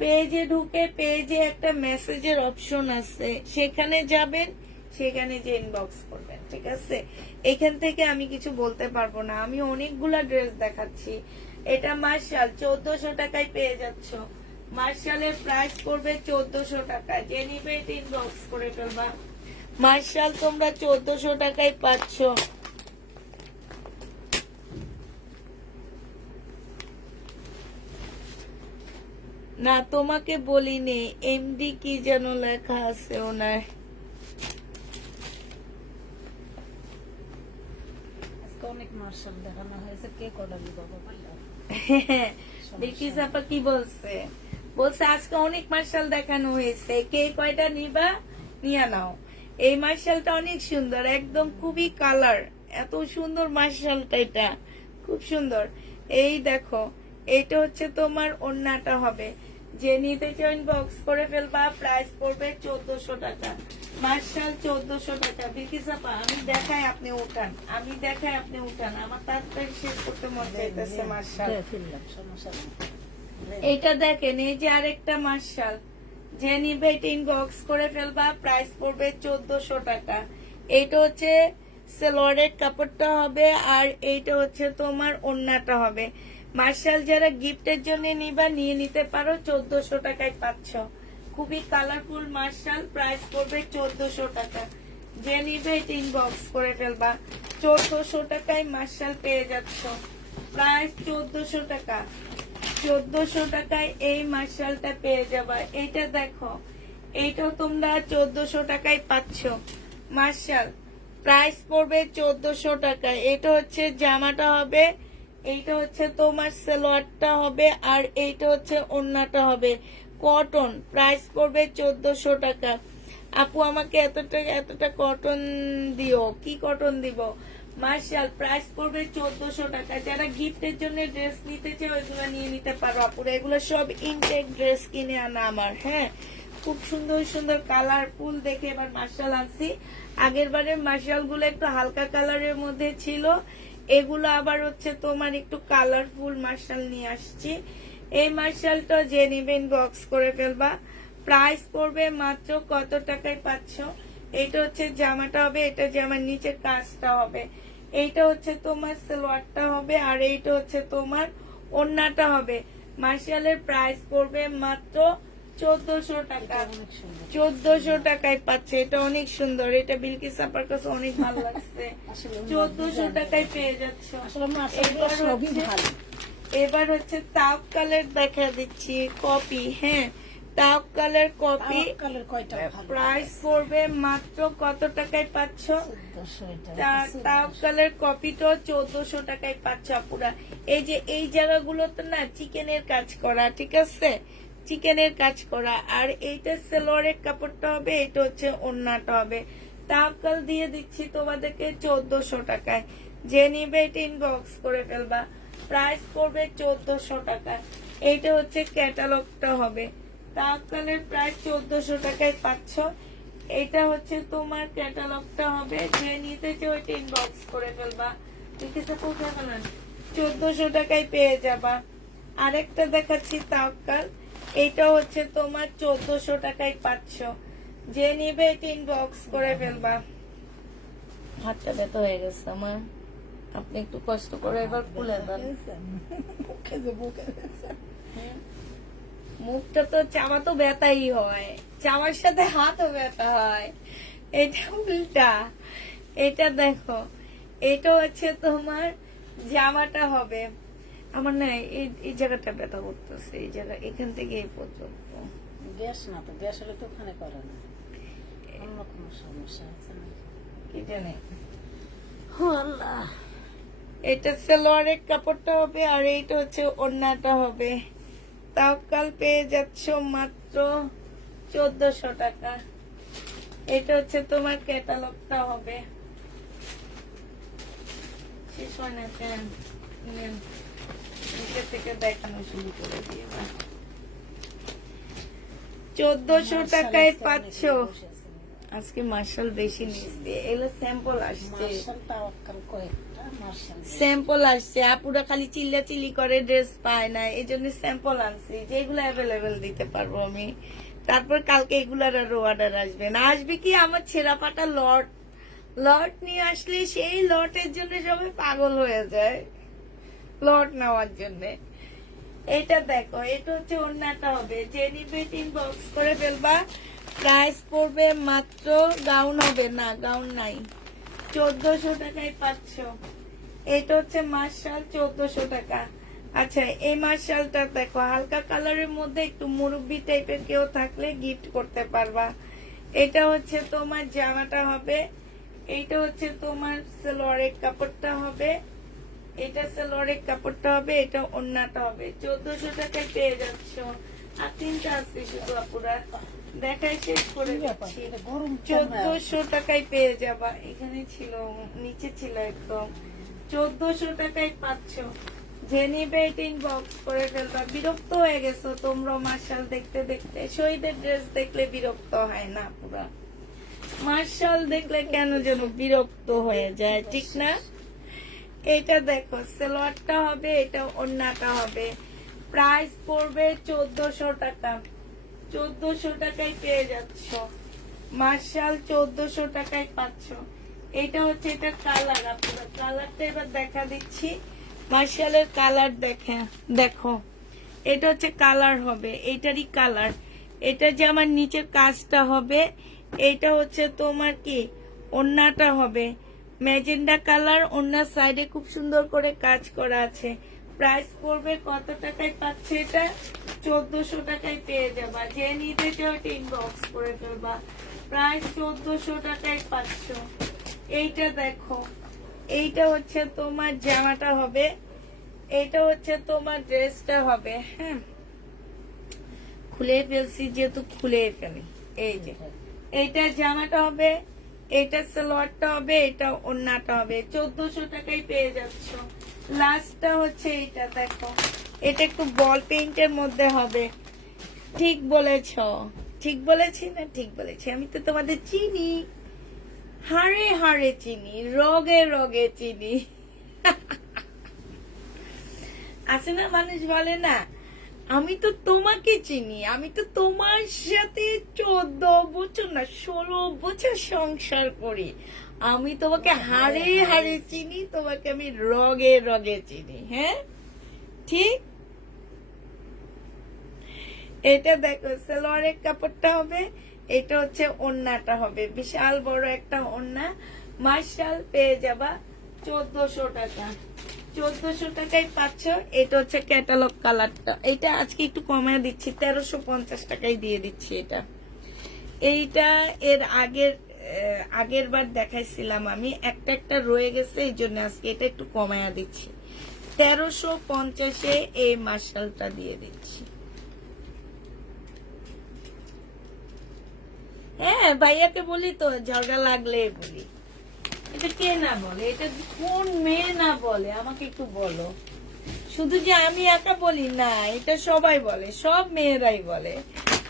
পেজে ঢুকে পেজে একটা মেসেজের অপশন আছে, সেখানে যাবেন, সেখানে যে ইনবক্স করবেন, ঠিক আছে? এখান থেকে আমি কিছু বলতে পারবো না, আমি অনেকগুলা ড্রেস দেখাচ্ছি। এটা মার্শাল 1400 টাকায় পেয়ে যাচ্ছ। মার্শালের প্রাইস করবে 1400 টাকা। যে নিবে ইনবক্স করে ফেলবা। মার্শাল তোমরা 1400 টাকায় পাচ্ছ। না তোমাকে বলিনি, এমডি কি যেন লেখা আছে ওনার। আজকে অনেক মার্শাল দেখানো হয়েছে, কে কটা দিবা বললাম। দেখিস আপা কি বলছে, বলছে আজকে অনেক মার্শাল দেখানো হয়েছে, কে কয়টা নিবা নিয়ে নাও। এই মার্শালটা অনেক সুন্দর, একদম খুবই কালার, এত সুন্দর মার্শালটা, এটা খুব সুন্দর। এই দেখো, এটা হচ্ছে তোমার ওড়নাটা হবে। যে নিতে চাও ইনবক্স করে ফেলবা। প্রাইস পড়বে 1400 টাকা। মার্শাল 1400 টাকা। বিকিস আপা আমি দেখাই আপনি উঠান, আমি দেখাই আপনি উঠান, আমার তাড়াতাড়ি শেষ করতে মন চাইতেছে। মার্শাল এটা দেখেন, এই যে আরেকটা মার্শাল। যে নিবে এটা ইনবক্স করে ফেলবা। প্রাইস পড়বে 1400 টাকা। এটা হচ্ছে সালোয়ারের কাপড়টা হবে, আর এইটা হচ্ছে তোমার ওড়নাটা হবে। মার্শাল যারা গিফটের জন্য নিবা নিয়ে নিতে পারো, 1400 টাকায় পাচ্ছ। খুবই কালারফুল মার্শাল, প্রাইস পড়বে 1400 টাকা। যে নিবে এটা ইনবক্স করে ফেলবা। 1400 টাকায় মার্শাল পেয়ে যাচ্ছ। প্রাইস 1400 টাকা। 1400 টাকায় এই মার্শালটা পেয়ে যাবা। এইটা দেখো, এইটাও তোমরা 1400 টাকায় পাচ্ছ। মার্শাল প্রাইস পড়বে 1400 টাকা। এটা হচ্ছে জামাটা হবে এইটা হচ্ছে তোমার সালোয়ারটা হবে, আর এইটা হচ্ছে ওড়নাটা হবে। কটন, প্রাইস পড়বে 1400 টাকা। আপু আমাকে এতটা কটন দিও। কি কটন দিব? মার্শাল, প্রাইস পড়বে 1400 টাকা। যারা গিফটের জন্য ড্রেস নিতে চাও এগুলো নিয়ে নিতে পারো আপুরা। এগুলো সব ইনটেক ড্রেস কিনে আনা আমার। হ্যাঁ, খুব সুন্দর সুন্দর কালারফুল দেখে এবার মার্শাল আনছি। আগের বারের মার্শাল গুলো একটু হালকা কালারের মধ্যে ছিল, এগুলো আবার হচ্ছে তোমার একটু কালারফুল মার্শাল নিয়ে আসছি। এই মার্শালটা যে নিবেন বক্স করে ফেলবা। প্রাইস পড়বে মাত্র কত টাকায় পাচ্ছ? এটা হচ্ছে জামাটা হবে, এটা জামার নিচের কাজটা হবে, এইটা হচ্ছে তোমার সালোয়ারটা হবে, আর এইটা হচ্ছে তোমার ওড়নাটা হবে। মার্শালের প্রাইস পড়বে মাত্র 1400 টাকা। 1400 টাকায় পাচ্ছে। এটা অনেক সুন্দর, এটা বিলকিস আপার কাছে অনেক ভালো লাগছে। 1400 টাকায় পেয়ে যাচ্ছ। আসলে মাশাআল্লাহ সবই ভালো। এবার হচ্ছে তাপ কালার দেখা দিচ্ছি, কপি। হ্যাঁ, তাপ কালার কপি। কালার কয়টা ভালো? প্রাইস পড়বে মাত্র কত টাকায় পাচ্ছ? 1400 টাকা। তাপ কালার কপিটা 1400 টাকায় পাচ্ছ আপুরা। এই যে এই জায়গাগুলোতে না চিকেনের কাজ করা, ঠিক আছে, চিকেনের কাজ করা। আর এইটা সালোয়ারের কাপড়টা হবে, এটা হচ্ছে ওড়নাটা হবে। তাওকাল দিয়ে দিচ্ছি তোমাদেরকে 1400 টাকায়। যে নিবে এটা ইনবক্স করে ফেলবা। প্রাইস পড়বে 1400 টাকা। এইটা হচ্ছে ক্যাটালগটা হবে। তাওকালের প্রাইস 1400 টাকায় পাচ্ছ। এটা হচ্ছে তোমার ক্যাটালগটা হবে। যে নিতে চাও ওইটা ইনবক্স করে ফেলবা। ঠিক আছে, কোথায় ফেলেন? 1400 টাকায় পেয়ে যাবা। আরেকটা দেখাচ্ছি তাওকাল, এইটা হচ্ছে তোমার 1400 টাকায় পাচ্ছ। যে নিবে এটা ইনবক্স করে ফেলবা। হাতটা ব্যথা হয়ে গেছে আমার, আপনি একটু কষ্ট করে এবার খুলে দেন। মুখটা তো চাওয়া তো ব্যথাই হয়, চাওয়ার সাথে হাতও ব্যথা হয়। এটা উল্টা। এটা দেখো, এটা হচ্ছে তোমার জামাটা হবে। আমার না এই জায়গাটা ব্যথা করতেছে, এই জায়গা এখান থেকে এই পর্যন্ত। গ্যাস না তো, গ্যাস হলে তো ওখানে করে না, অন্য কোনো সমস্যা আছে না? এটা নেই। আল্লাহ, এটা সালোয়ারের কাপড়টা হবে, আর এইটা হচ্ছে ওড়নাটা হবে। তাওকাল পেয়ে যাচ্ছ মাত্র 1400 টাকা। এটা হচ্ছে তোমার ক্যাটালগটা হবে। শেষ হয় না কেন? নেন, নিচে থেকে দেখানো শুরু করে দিয়ে 1400 টাকায় পাচ্ছ। আজকে মার্শাল বেশি নিচ্ছে, এগুলো স্যাম্পল আসছে, স্যাম্পল আসছে। আপুরা খালি চিল্লাচিল্লি করে ড্রেস পায় না, এই জন্য স্যাম্পল আনছি, যেগুলো অ্যাভেলেবেল দিতে পারবো আমি। তারপর কালকে এগুলার আরো অর্ডার আসবে না, আসবে কি আমার ছেঁড়া পাটা লট। লট নিয়ে আসলে সেই লটের জন্য সবাই পাগল হয়ে যায়, লট নেওয়ার জন্য। এটা দেখো, এটা হচ্ছে ওড়নাটা হবে। যে নিবে ইনবক্স করে ফেলবা। প্রাইস পড়বে মাত্র, গাউন হবে না, গাউন নাই, 1400 টাকায় পাচ্ছ। এটা হচ্ছে মার্শাল, 1400 টাকা। আচ্ছা, এই মার্শালটা দেখো, হালকা কালারের মধ্যে একটু মুরব্বি টাইপের কেউ থাকলে গিফট করতে পারবা। এটা হচ্ছে তোমার জামাটা হবে, এইটা হচ্ছে তোমার সালোয়ারের কাপড়টা হবে, এটা সালোয়ারের কাপড়টা হবে, এটা ওড়নাটা হবে। 1400 টাকায় পেয়ে যাচ্ছ। আর তিনটা আছে শুধু আপুরা, দেখাই শেষ করে দিচ্ছি। 1400 টাকায় পেয়ে যাবা। এখানে ছিল, নিচে ছিল একদম। 1400 টাকায় পাচ্ছ। যে নিবে এটা ইনবক্স করে ফেলবা। বিরক্ত হয়ে গেছো তোমরা মার্শাল দেখতে দেখতে। শহীদের ড্রেস দেখলে বিরক্ত হয় না পুরা, মার্শাল দেখলে কেন যেন বিরক্ত হয়ে যায়, ঠিক না? এটা দেখো, সালোয়ারটা হবে, এটা ওড়নাটা হবে। প্রাইস পড়বে 1400 টাকা। 1400 টাকায় পেয়ে যাচ্ছ মার্শাল, 1400 টাকায় পাচ্ছ। এটা হচ্ছে, এটা কালার। আপনারা কালারটা এবার দেখা দিচ্ছি। মার্শালের কালার দেখো, এটা হচ্ছে কালার হবে, এটারই কালার। এটা যে আমার নিচের কাজটা হবে, এটা হচ্ছে তোমার কি ওড়নাটা হবে ম্যাজেন্ডা কালার। ওড়নার সাইডে খুব সুন্দর করে কাজ করা আছে। প্রাইস পড়বে কত টাকায় পাচ্ছে? এটা 1400 টাকায় পেয়ে যাবা। যে নিতে চাও ইনবক্স করে ফেলবা। প্রাইস 1400 টাকায় পাচ্ছ। এইটা দেখো, এইটা হচ্ছে তোমার জামাটা হবে, এটা হচ্ছে তোমার ড্রেসটা হবে, হ্যাঁ খুলে ফেলছি যেহেতু খুলে ফেলি। এই যে এইটা জামাটা হবে, এটা সালোয়ারটা হবে, এটা ওড়নাটা হবে। 1400 টাকায় পেয়ে যাচ্ছ। লাস্টটা হচ্ছে এইটা দেখো, এটা একটু বল পেইন্টের মধ্যে হবে। ঠিক বলেছ, ঠিক বলেছি না? ঠিক বলেছি, আমি তো তোমাদের চিনি, হাড়ে হাড়ে চিনি, রগে রগে চিনি। আছে না, মানুষ বলে না আমি তো তোমাকে চিনি, আমি তো তোমার সাথে 14 বছর না 16 বছর সংসার করি, আমি তোমাকে হাড়ে হাড়ে চিনি, তোমাকে আমি রগে রগে চিনি। হ্যাঁ ঠিক। এটা দেখো সালোয়ারের কাপড়টা হবে, এটা হচ্ছে ওড়নাটা হবে, বিশাল বড় একটা ওড়না। মার্শাল পেয়ে যাবা 1400 টাকা। 1400 টাকায় পাচ্ছ। এটা হচ্ছে ক্যাটালগ কালারটা, এটা আজকে একটু কমায় দিচ্ছি, 1350 টাকায় দিয়ে দিচ্ছি এটা। এইটা এর আগের বার দেখাইছিলাম আমি, একটা একটা রয়ে গেছে, এই জন্য আজকে এটা একটু কমায়া দিচ্ছি। 1350-এ এই মার্শালটা দিয়ে দিচ্ছি। হ্যাঁ ভাইয়াকে বলি তো, ঝগড়া লাগলে বলি। এটা কে না বলে? এটা কোন মেয়ে না বলে আমাকে একটু বলো। শুধু যে আমি একা বলি না, এটা সবাই বলে, সব মেয়েরাই বলে।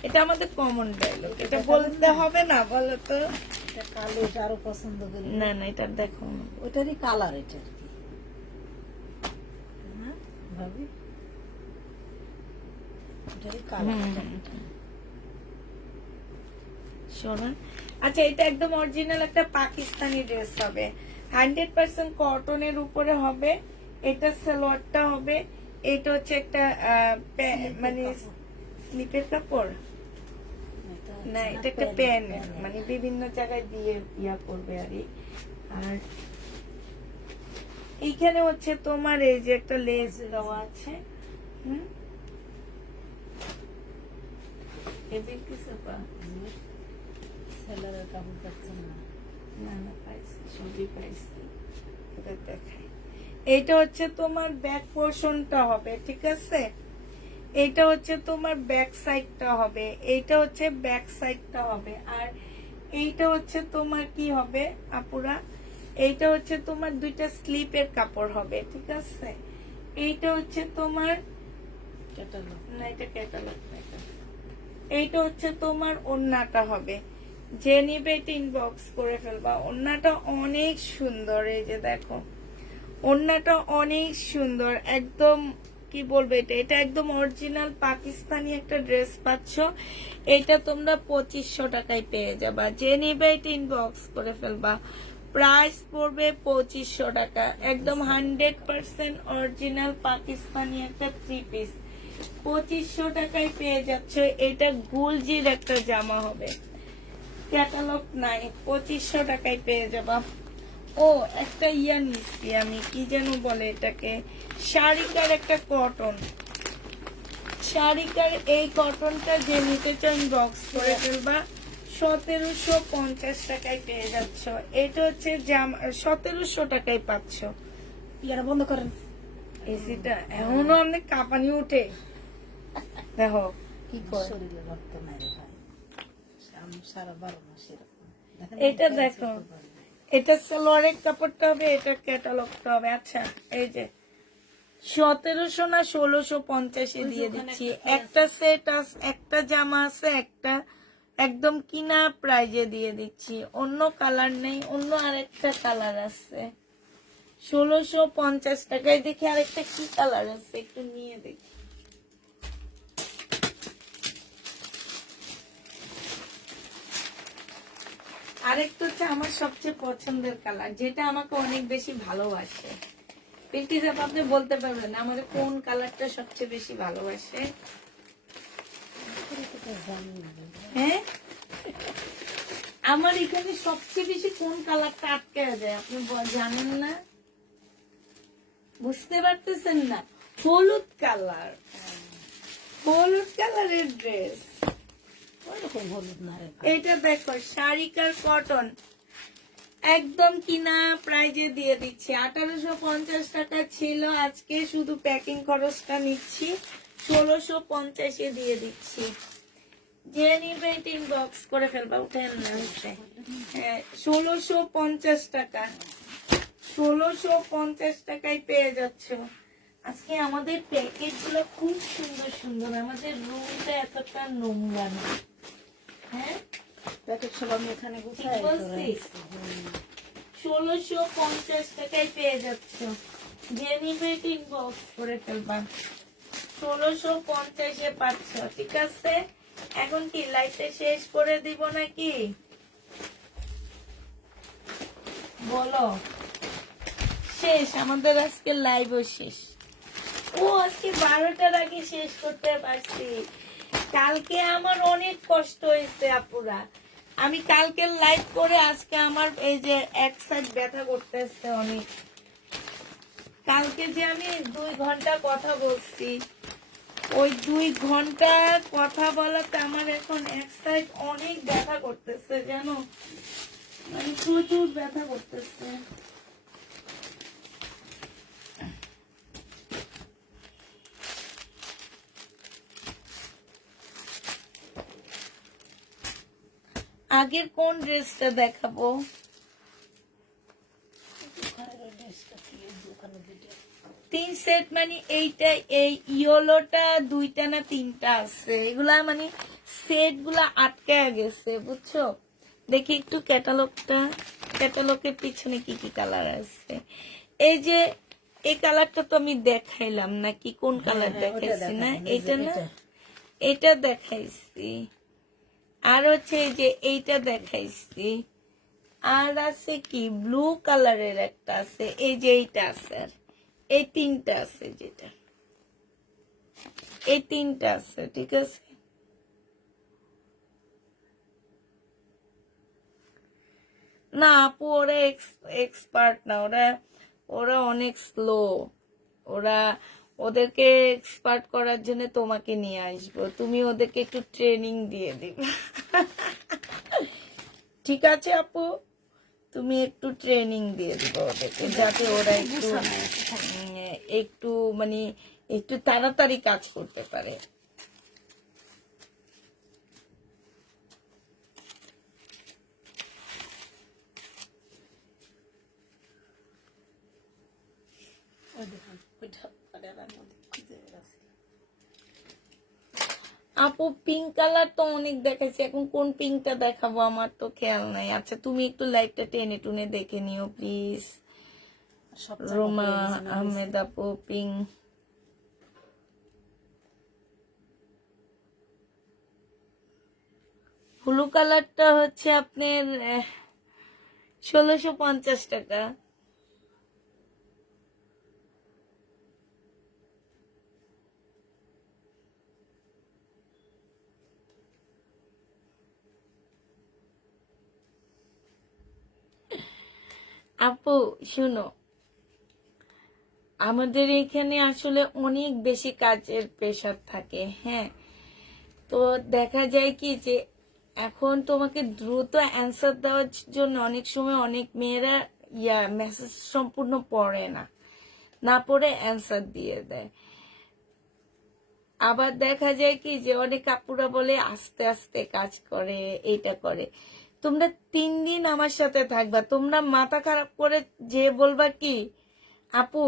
এটা আমাদের কমন ডায়লগ, এটা বলতে হবে না বলো তো? এটা কালো, এটা আরো পছন্দ করি। না না, এটা দেখো না। ওইটারই কালার এটা আর কি, না ভাবি? ওইটারই কালার। শোনো, আচ্ছা এটা একদম অরিজিনাল একটা পাকিস্তানি ড্রেস হবে, 100% কটনের উপরে হবে। এটা সালোয়ারটা হবে, এটা হচ্ছে একটা মানে স্লিপের কাপড় না, এটা একটা প্যান, মানে বিভিন্ন জায়গায় দিয়ে ইয়া করবে আর কি। আর এইখানে হচ্ছে তোমার এই যে একটা লেস দেওয়া আছে। হুম, এদের কিছু পা ছেলেরা কাপড় পাচ্ছে না। না না, পাইছি, সবই পাইছি। এটা দেখাই। এইটা হচ্ছে তোমার ব্যাক পোর্শনটা হবে, ঠিক আছে? এইটা হচ্ছে তোমার ব্যাক সাইডটা হবে, এইটা হচ্ছে ব্যাক সাইডটা হবে। আর এইটা হচ্ছে তোমার কি হবে আপুরা, এইটা হচ্ছে তোমার দুইটা স্লিপের কাপড় হবে, ঠিক আছে? এইটা হচ্ছে তোমার ক্যাটালগ। না, এটা ক্যাটালগ না, এটা। এইটা হচ্ছে তোমার ওড়নাটা হবে। যে নিবে এটা ইনবক্স করে ফেলবা। ওড়নাটা অনেক সুন্দর, এই যে দেখো ওড়নাটা অনেক সুন্দর, একদম কি বলবো, এটা এটা একদম অরিজিনাল পাকিস্তানি একটা ড্রেস পাচ্ছ। এটা তোমরা 2500 টাকায় পেয়ে যাবা। যে নিবে এটা ইনবক্স করে ফেলবা। প্রাইস পড়বে 2500 টাকা, একদম 100% অরিজিনাল পাকিস্তানি একটা 3 পিস 2500 টাকায় পেয়ে যাচ্ছ। এটা গুলজির একটা জামা হবে, ক্যাটালগ নাই, 2500 টাকায় পেয়ে যাবা। ও একটা ইয়া নিচ্ছি আমি, কি যেন বলে এটাকে, শাড়িকার একটা কটন, শাড়িকার এই কটনটা যে নিতে চান বক্স করে ফেলবা। 1750 টাকায় পেয়ে যাচ্ছ। এটা হচ্ছে জামা, 1700 টাকায় পাচ্ছ। ইয়ারা বন্ধ করেন। এসিটা এমনও অনেক কাঁপানি উঠে, দেখো কি করে। শরীরে রক্ত নাই রে ভাই, আমি সারা 12 মাস এরকম। দেখেন এটা দেখো, এটা সালোয়ারের কাপড়টা হবে, এটা ক্যাটালগটা হবে। আচ্ছা এই যে 1700 না 1650-এ দিয়ে দিচ্ছি। একটা সেট আছে, একটা জামা আছে, একটা একদম কিনা প্রাইজে দিয়ে দিচ্ছি। অন্য কালার নেই, অন্য আরেকটা কালার আছে 1650 টাকায়। দেখি আরেকটা কি কালার আছে, একটু নিয়ে দেখি। আরেকটা হচ্ছে আমার সবচেয়ে পছন্দের কালার, যেটা আমাকে অনেক বেশি ভালোবাসে। পিন্টি সাহেব আপনি বলতে পারবেন আমাদের কোন কালারটা সবচেয়ে বেশি ভালোবাসে? হ্যাঁ, আমার এখানে সবচেয়ে বেশি কোন কালারটা আটকে যায় আপনি জানেন না? বুঝতে পারতেছেন না? হলুদ কালার, হলুদ কালারের ড্রেস। ওইরকম হলুদ না রে ভাই। এটা দেখো শাড়িকার কটন, একদম কিনা প্রাইজে দিয়ে দিচ্ছি। 1850 টাকা ছিল, আজকে শুধু প্যাকিং খরচটা নিচ্ছি 1650-এ দিয়ে দিচ্ছি। যে নিবে বক্স করে ফেলবা, উঠেন না হচ্ছে। 1650 টাকা, 1650 টাকায় পেয়ে যাচ্ছ। আজকে আমাদের প্যাকেট গুলো খুব সুন্দর সুন্দর, আমাদের রুমটা এতটা নোংরা না। হ্যাঁ প্যাকেট সব আমি এখানে গুছাই ঠিক বলছি? 1650 টাকায় পেয়ে যাচ্ছ। যে নিবে বক্স করে ফেলবা, 1650-এ পাচ্ছ। ঠিক আছে, এখন কি লাইটে শেষ করে দিব নাকি বলো? শেষ আমাদের আজকে লাইভও শেষ। ও আজকে 12টার আগে শেষ করতে পারছি। কালকে আমার অনেক কষ্ট হয়েছে আপুরা, আমি কালকে লাইভ করে আজকে আমার এই যে এক সাইড ব্যথা করতেছে অনেক। কালকে যে আমি 2 ঘন্টা কথা বলছি, ওই 2 ঘন্টা কথা বলাতে আমার এখন এক সাইড অনেক ব্যথা করতেছে জানো, মানে প্রচুর ব্যথা করতেছে। আগের কোন ড্রেসটা দেখাবো? তিন সেট মানে এইটা, এই ইয়েলোটা 2টা না 3টা আছে, এগুলা মানে সেট গুলা আটকে গেছে বুঝছো। দেখি একটু ক্যাটালগটা, ক্যাটালগের পিছনে কি কি কালার আছে। এই যে এই কালারটা তো আমি দেখাইলাম নাকি, কোন কালার দেখাইছি না, এটা না, এটা দেখাইছি। আর হচ্ছে এই যে এইটা দেখাইছি। আর আছে কি ব্লু কালারের একটা আছে, এই যে এইটা আছে। আর এই 3টা আছে, যেটা এই 3টা আছে। ঠিক আছে, না আপু ওরা এক্সপার্ট না, ওরা ওরা অনেক স্লো। ওরা, ওদেরকে এক্সপার্ট করার জন্য তোমাকে নিয়ে আসবো, তুমি ওদেরকে একটু ট্রেনিং দিয়ে দিবে। ঠিক আছে আপু, তুমি একটু ট্রেনিং দিয়ে দিবে ওদেরকে, যাতে ওরা একটু একটু মানে একটু তাড়াতাড়ি কাজ করতে পারে। আপু পিঙ্ক কালার তো অনেক দেখাইছি, এখন কোন পিঙ্কটা দেখাবো আমার তো খেয়াল নাই। আচ্ছা তুমি একটু লাইটটা টেনে টুনে দেখে নিও প্লিজ। রোমা আহমেদ আপু পিঙ্ক, ব্লু কালারটা হচ্ছে আপনার 1650 টাকা। আপু শুনো, আমাদের এখানে আসলে অনেক বেশি কাজের প্রেশার থাকে। হ্যাঁ, তো দেখা যায় কি যে এখন তোমাকে দ্রুত অ্যান্সার দেওয়ার জন্য অনেক সময় অনেক মেয়েরা মেসেজ সম্পূর্ণ পড়ে না, না পড়ে অ্যান্সার দিয়ে দেয়। আবার দেখা যায় কি যে অনেক আপুরা বলে আস্তে আস্তে কাজ করে, এইটা করে। তোমরা 3 দিন আমার সাথে থাকবা, তোমরা মাথা খারাপ করে যে বলবা কি আপু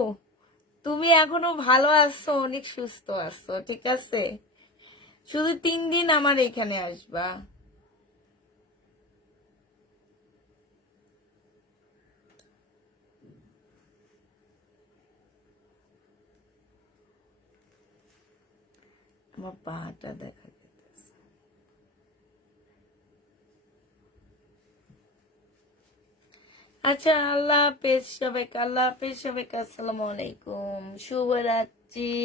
তুমি এখনো ভালো আছো, অনেক সুস্থ আছো, ঠিক আছে, শুধু 3 দিন আমার এখানে আসবা। আমার পাটা দেখা যেতেছে। আচ্ছা আল্লাহ হাফেজ সবাইকে, আল্লাহ হাফেজ সবাইকে, আসসালামু আলাইকুম, শুভরাত্রি।